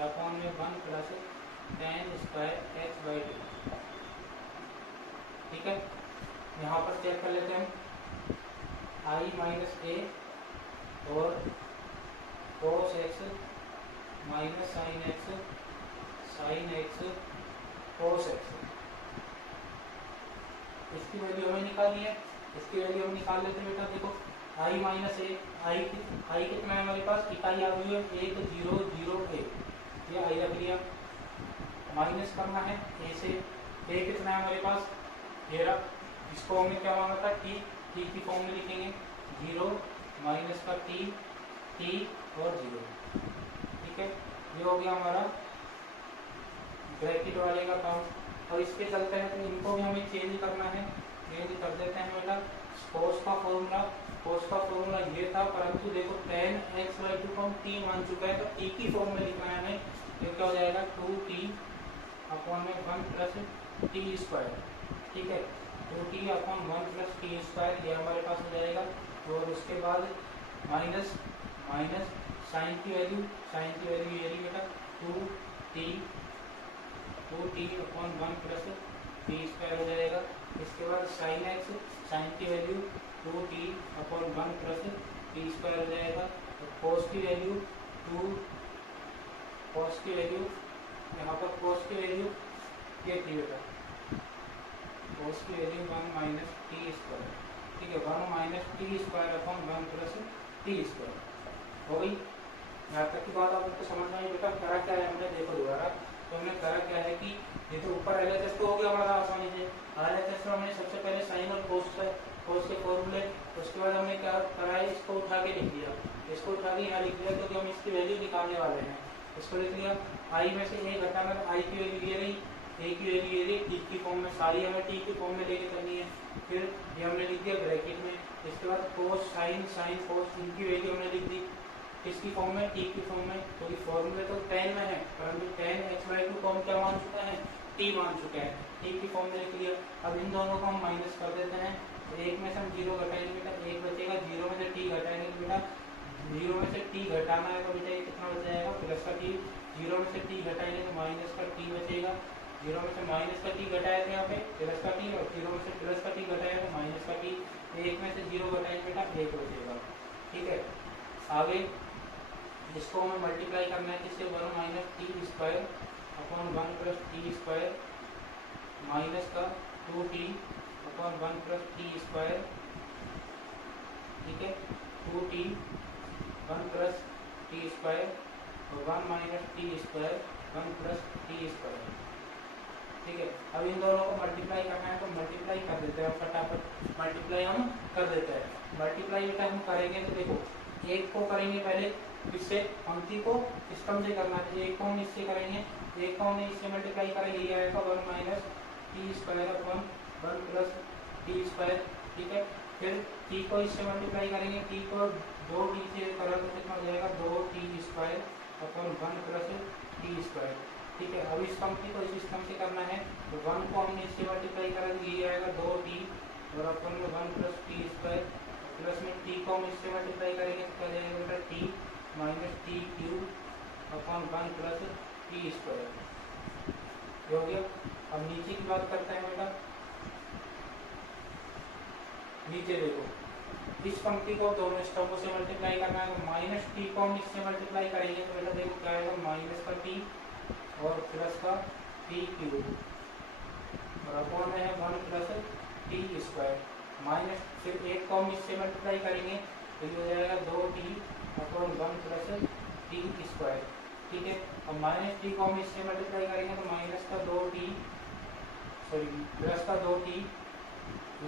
अपॉन में 1 प्लस 10 स्क्वायर x/2। ठीक है, यहाँ पर चेक कर लेते हैं आई माइनस ए और cos x minus sine x cos x। इसकी वैल्यू हमें निकालनी है, इसकी वैल्यू हम निकाल लेते हैं बेटा। देखो आई माइनस ए, आई कितना है हमारे पास, इकाई आ गई है 1 0 0 1, ये आई रख लिया। माइनस करना है ए से, ए कितना है हमारे पास, ये रहा। इसको हमने क्या मांगा था, टी की फॉर्म में लिखेंगे 0 माइनस का टी और 0। ठीक है, ये हो गया हमारा ब्रैकेट वाले का काम। और इसके चलते हैं तो इनको भी हमें चेंज करना है, चेंज कर देते हैं बेटा। कोस का फॉर्मूला ये था, परंतु देखो tan x बाई 2 को हम t मान चुका है, तो t की फॉर्म में लिखना है हमें। ये क्या हो जाएगा 2t अपॉन में 1 प्लस टी स्क्वायर। ठीक है, 2t upon 1 plus T square, ये हमारे पास हो जाएगा। और उसके बाद माइनस साइन की वैल्यू ये रही बेटा 2t upon 1 plus T square हो जाएगा। इसके बाद साइन की value 2t upon 1 plus T square हो जाएगा। और cos की वैल्यू यहाँ पर cos की वैल्यू ये थी बेटा, cos की वैल्यू 1 माइनस टी स्क्वायर। ठीक है, 1 minus T square upon 1 plus T square हो गई। यहाँ तक की बात आपको समझ में आई बेटा। करा क्या है हमने, देखो दोबारा। तो हमने करा क्या है कि ये तो ऊपर LHS तो हो गया हमारा आसानी से। LHS में हमने सबसे पहले साइन और कोस के फॉर्मूले, उसके बाद हमने क्या करा है, इसको उठा के लिख दिया। इसको उठा के यहाँ लिख दिया क्योंकि हम इसकी वैल्यू निकालने वाले हैं। इसको लिख दिया, आई में से ए घटाना, तो आई की वैल्यू ये रही, ए की वैल्यू ये रही, टी की फॉर्म में, सारी हमें टी की फॉर्म में लेके करनी है। फिर ये हमने लिख दिया ब्रैकेट में। इसके बाद कोस साइन कोस, इनकी वैल्यू हमने लिख दी किसकी फॉर्म में, टी की फॉर्म में। तो फॉर्मूले तो tan में है, परंतु tan x बाई 2 को हम क्या मान चुका है, t मान चुके हैं, टी की फॉर्म में लिख लिया। अब इन दोनों को हम माइनस कर देते हैं। एक में से हम 0 घटाएंगे बेटा, एक बचेगा। 0 में से t घटाएंगे तो बेटा 0 में से t घटाना है तो बेटा ये कितना बच जाएगा, प्लस का t। 0 में से t घटाएंगे तो माइनस का t बचेगा। 0 में से माइनस का t घटाया था यहाँ पे प्लस का t, और 0 में से प्लस का t घटाया तो माइनस का t। एक में से 0 घटाएंगे बेटा 1 बचेगा। ठीक है, आगे जिसको हमें मल्टीप्लाई करना है किससे, 1 minus T square upon 1 plus T square minus का 2t upon 1 plus T square. ठीक है, 2t 1 प्लस टी स्क्वायर और 1 minus T square 1 plus T square. ठीक है, अब इन दोनों को मल्टीप्लाई करना है तो मल्टीप्लाई कर देते हैं, फटाफट मल्टीप्लाई हम कर देते हैं। मल्टीप्लाई बेटा हम करेंगे तो देखो, एक को करेंगे पहले, इससे पंक्ति को स्तंभ से करना है। एक को हम इससे करेंगे, एक को हमने इससे मल्टीप्लाई करेंगे, ये आएगा 1 minus T square upon 1 plus T square. ठीक है, फिर t को इससे मल्टीप्लाई करेंगे, t को 2t से करें तो कितना हो जाएगा, 2t square upon 1 plus T square. ठीक है, अब इस पंक्ति को इस स्तंभ से करना है तो 1 को हमने इससे मल्टीप्लाई करेंगे, ये आएगा 2t और अपन में 1 प्लस टी स्क्वायर, प्लस में t को हम इससे मल्टीप्लाई करेंगे तो क्या जाएगा बेटा t minus T cube upon 1 plus T square. हो गया। अब नीचे की बात करते हैं बेटा। नीचे देखो, इस पंक्ति को दोनों स्तंभों से मल्टीप्लाई करना है तो माइनस टी को हम इससे मल्टीप्लाई करेंगे तो बेटा देखो क्या आएगा, माइनस का टी और प्लस का टी क्यूब और अपॉन में है 1 प्लस टी स्क्वायर। माइनस फिर एक को हम इससे मल्टीप्लाई करेंगे तो ये हो जाएगा 2t upon 1 plus T square. ठीक है, अब माइनस टी को हम इससे मल्टीप्लाई करेंगे तो माइनस का 2t प्लस का 2t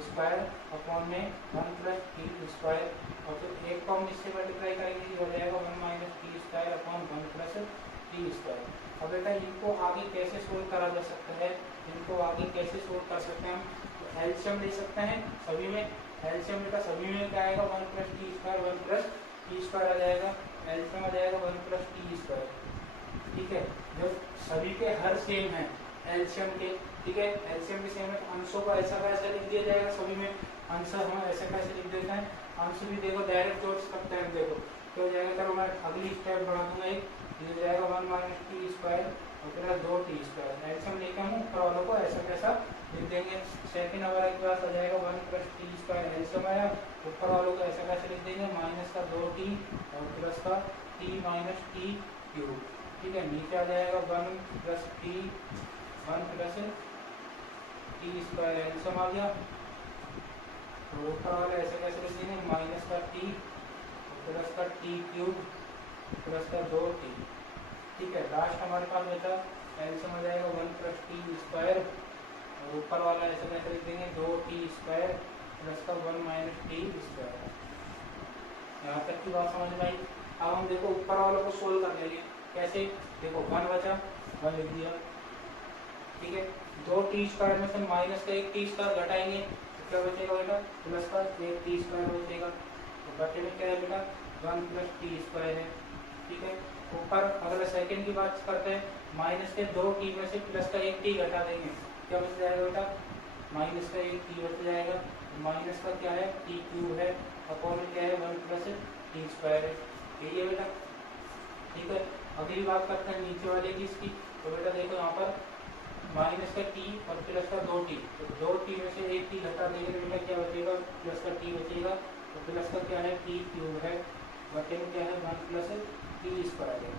स्क्वायर अपॉन में 1 प्लस टी स्क्वायर, और फिर एक को हम इससे मल्टीप्लाई करेंगे हो जाएगा 1 minus T square upon 1 plus T square. अब बेटा इनको आगे कैसे सोल्व करा जा सकता है, इनको आगे कैसे सोल्व कर सकते हैं हम, तो एलसीएम ले सकते हैं सभी में। एलसीएम बेटा सभी में क्या आएगा, 1 plus T square 1 plus T square आ जाएगा, एलसीएम आ जाएगा 1 प्लस टी स्क्वायर। ठीक है, जब सभी के हर सेम है एलसीएम के, ठीक है, एलसीएम के सेम है तो अंशों को ऐसा कैसे लिख दिया जाएगा सभी में, अंश हम ऐसे कैसे लिख देते हैं, अंश भी देखो डायरेक्ट जोड़ सकते हैं। देखो तो हो जाएगा, चलो मैं अगली स्टेप बढ़ा दूंगा, एक ये जाएगा 1 माइनस टी स्क्वायर और फिर 2t स्क्वायर। एलसीएम लेके हम ऊपर वालों को ऐसा कैसा लिख देंगे। सेकंड नंबर के पास आ जाएगा 1 प्लस टी स्क्वायर, एलसीएम आया, ऊपर वालों को ऐसा कैसे लिख देंगे, माइनस का 2t और प्लस का t माइनस टी क्यूब। ठीक है, नीचे आ जाएगा 1 plus T 1 plus T square LCM आ गया। तो ऊपर वाला ऐसे कैसे लिख देंगे, माइनस का टी प्लस का टी क्यूब प्लस का 2t। ठीक है, लास्ट हमारे पास बचा एल्सियम आ जाएगा 1 प्लस टी स्क्वायर और ऊपर वाला ऐसे कैसे लिख देंगे, 2t स्क्वायर प्लस का 1 माइनस टी स्क्वायर। यहाँ तक की बात समझ में आई। अब हम देखो ऊपर वालों को सोल्व कर लेंगे। कैसे, देखो 1 बचा, 1 लिख दिया। ठीक है, 2t स्क्वायर में से माइनस का 1 टी स्क्वायर घटाएंगे तो क्या बचेगा बेटा, प्लस का 1 टी स्क्वायर बचेगा। तो बचे में क्या है बेटा, 1 प्लस टी स्क्वायर है। ठीक है, ऊपर अगला सेकंड की बात करते हैं, माइनस के 2t में से प्लस का 1 टी घटा देंगे, क्या बच जाएगा बेटा, माइनस का 1 टी बच जाएगा। माइनस का क्या है, टी क्यूब है, अपॉन में क्या है 1 प्लस टी स्क्वायर है। यही है बेटा। ठीक है, अगली बात करते हैं नीचे वाले की इसकी। तो बेटा देखो यहाँ पर माइनस का टी और प्लस का 2t, तो 2t में से 1 टी घटा देंगे तो बेटा क्या बचेगा, प्लस का टी बचेगा। तो प्लस का क्या है, टी क्यूब है, बटे में क्या है 1 प्लस टी स्क्वायर है।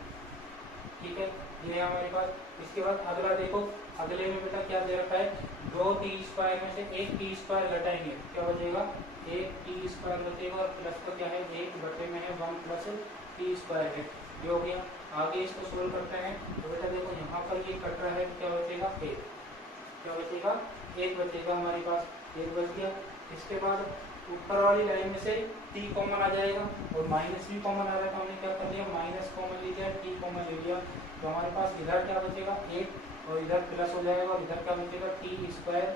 ठीक है, ये है हमारे पास। इसके बाद अगला देखो, अगले में बेटा क्या दे रखा है, 2t स्क्वायर में से 1 टी स्क्वायर घटाएंगे क्या बचेगा, 1 टी स्क्वायर बचेगा और प्लस का क्या है 1 बटे में है 1 प्लस टी स्क्वायर है। ये हो गया। आगे इसको सोल्व करते हैं। तो बेटा देखो यहाँ पर ये कट रहा है तो क्या बचेगा, 1, क्या बचेगा 1 बचेगा हमारे पास, 1 बच गया। इसके बाद ऊपर वाली लाइन में से t कॉमन आ जाएगा और माइनस भी कॉमन आ रहा है तो हमने क्या कर लिया, माइनस कॉमन ले लिया, t कॉमन ले लिया। तो हमारे पास इधर क्या बचेगा 1 और इधर प्लस हो जाएगा और इधर क्या बचेगा टी स्क्वायर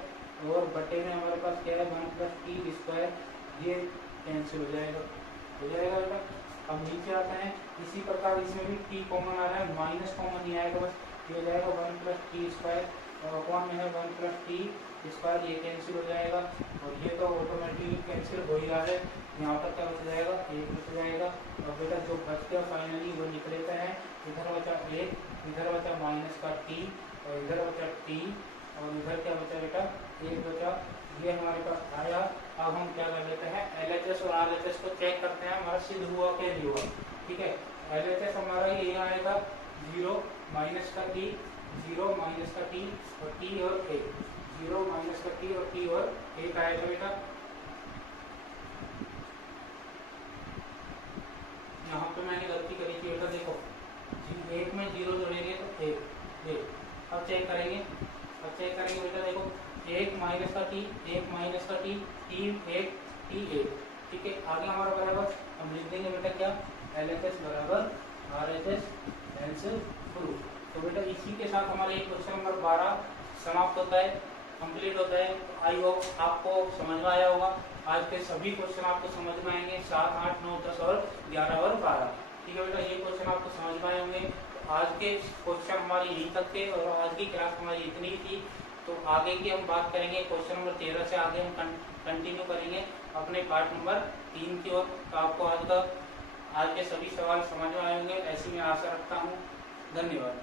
और बटे में हमारे पास क्या है 1 प्लस टी स्क्वायर, ये कैंसिल हो जाएगा बेटा। अब नीचे आते हैं, इसी प्रकार इसमें भी t कॉमन आ रहा है, माइनस कॉमन नहीं आएगा, बस ये हो जाएगा 1 प्लस टी स्क्वायर और अपॉन में है 1 प्लस टी स्क्वायर, ये कैंसिल हो जाएगा और ये तो ऑटोमेटिकली कैंसिल हो ही रहा है। यहाँ पर क्या बच जाएगा, 1 बच जाएगा। और बेटा जो बच गया फाइनली वो लिख लेते हैं, इधर बचा 1, इधर बचा माइनस का टी और इधर बचा टी और इधर क्या बचा बेटा 1 बचा। ये हमारे पास आया। अब हम क्या कर लेते हैं, LHS और RHS को चेक करते हैं, हमारा सिद्ध हुआ क्या नहीं हुआ। ठीक है, LHS हमारा ये आएगा 0 माइनस का टी, 0 माइनस का टी और टी और 1, 0 माइनस का टी और टी और 1 आएगा बेटा। यहाँ पे मैंने गलती करी थी बेटा, देखो 1 में 0 जोड़ेंगे तो 1। अब चेक करेंगे बेटा, देखो 1 माइनस का टी, 1 माइनस का टी, टी 1 टी 1। ठीक है, आगे हमारा बराबर हम लिख देंगे बेटा क्या, LHS बराबर RHS एल्स प्रूफ। तो बेटा इसी के साथ हमारा ये क्वेश्चन नंबर 12 समाप्त होता है, कंप्लीट होता है। आई होप आपको समझ में आया होगा। आज के सभी क्वेश्चन आपको समझ में आएंगे, 7, 8, 9, 10 और 11 और 12। ठीक है बेटा, ये क्वेश्चन आपको समझ में आए होंगे। तो आज के क्वेश्चन हमारे यहीं तक थे और आज की क्लास हमारी इतनी ही थी। तो आगे की हम बात करेंगे क्वेश्चन नंबर 13 से आगे हम कंटिन्यू करेंगे अपने पार्ट नंबर 3 की ओर। तो आपको आज के सभी सवाल समझ में आए होंगे ऐसी मैं आशा रखता हूँ। धन्यवाद।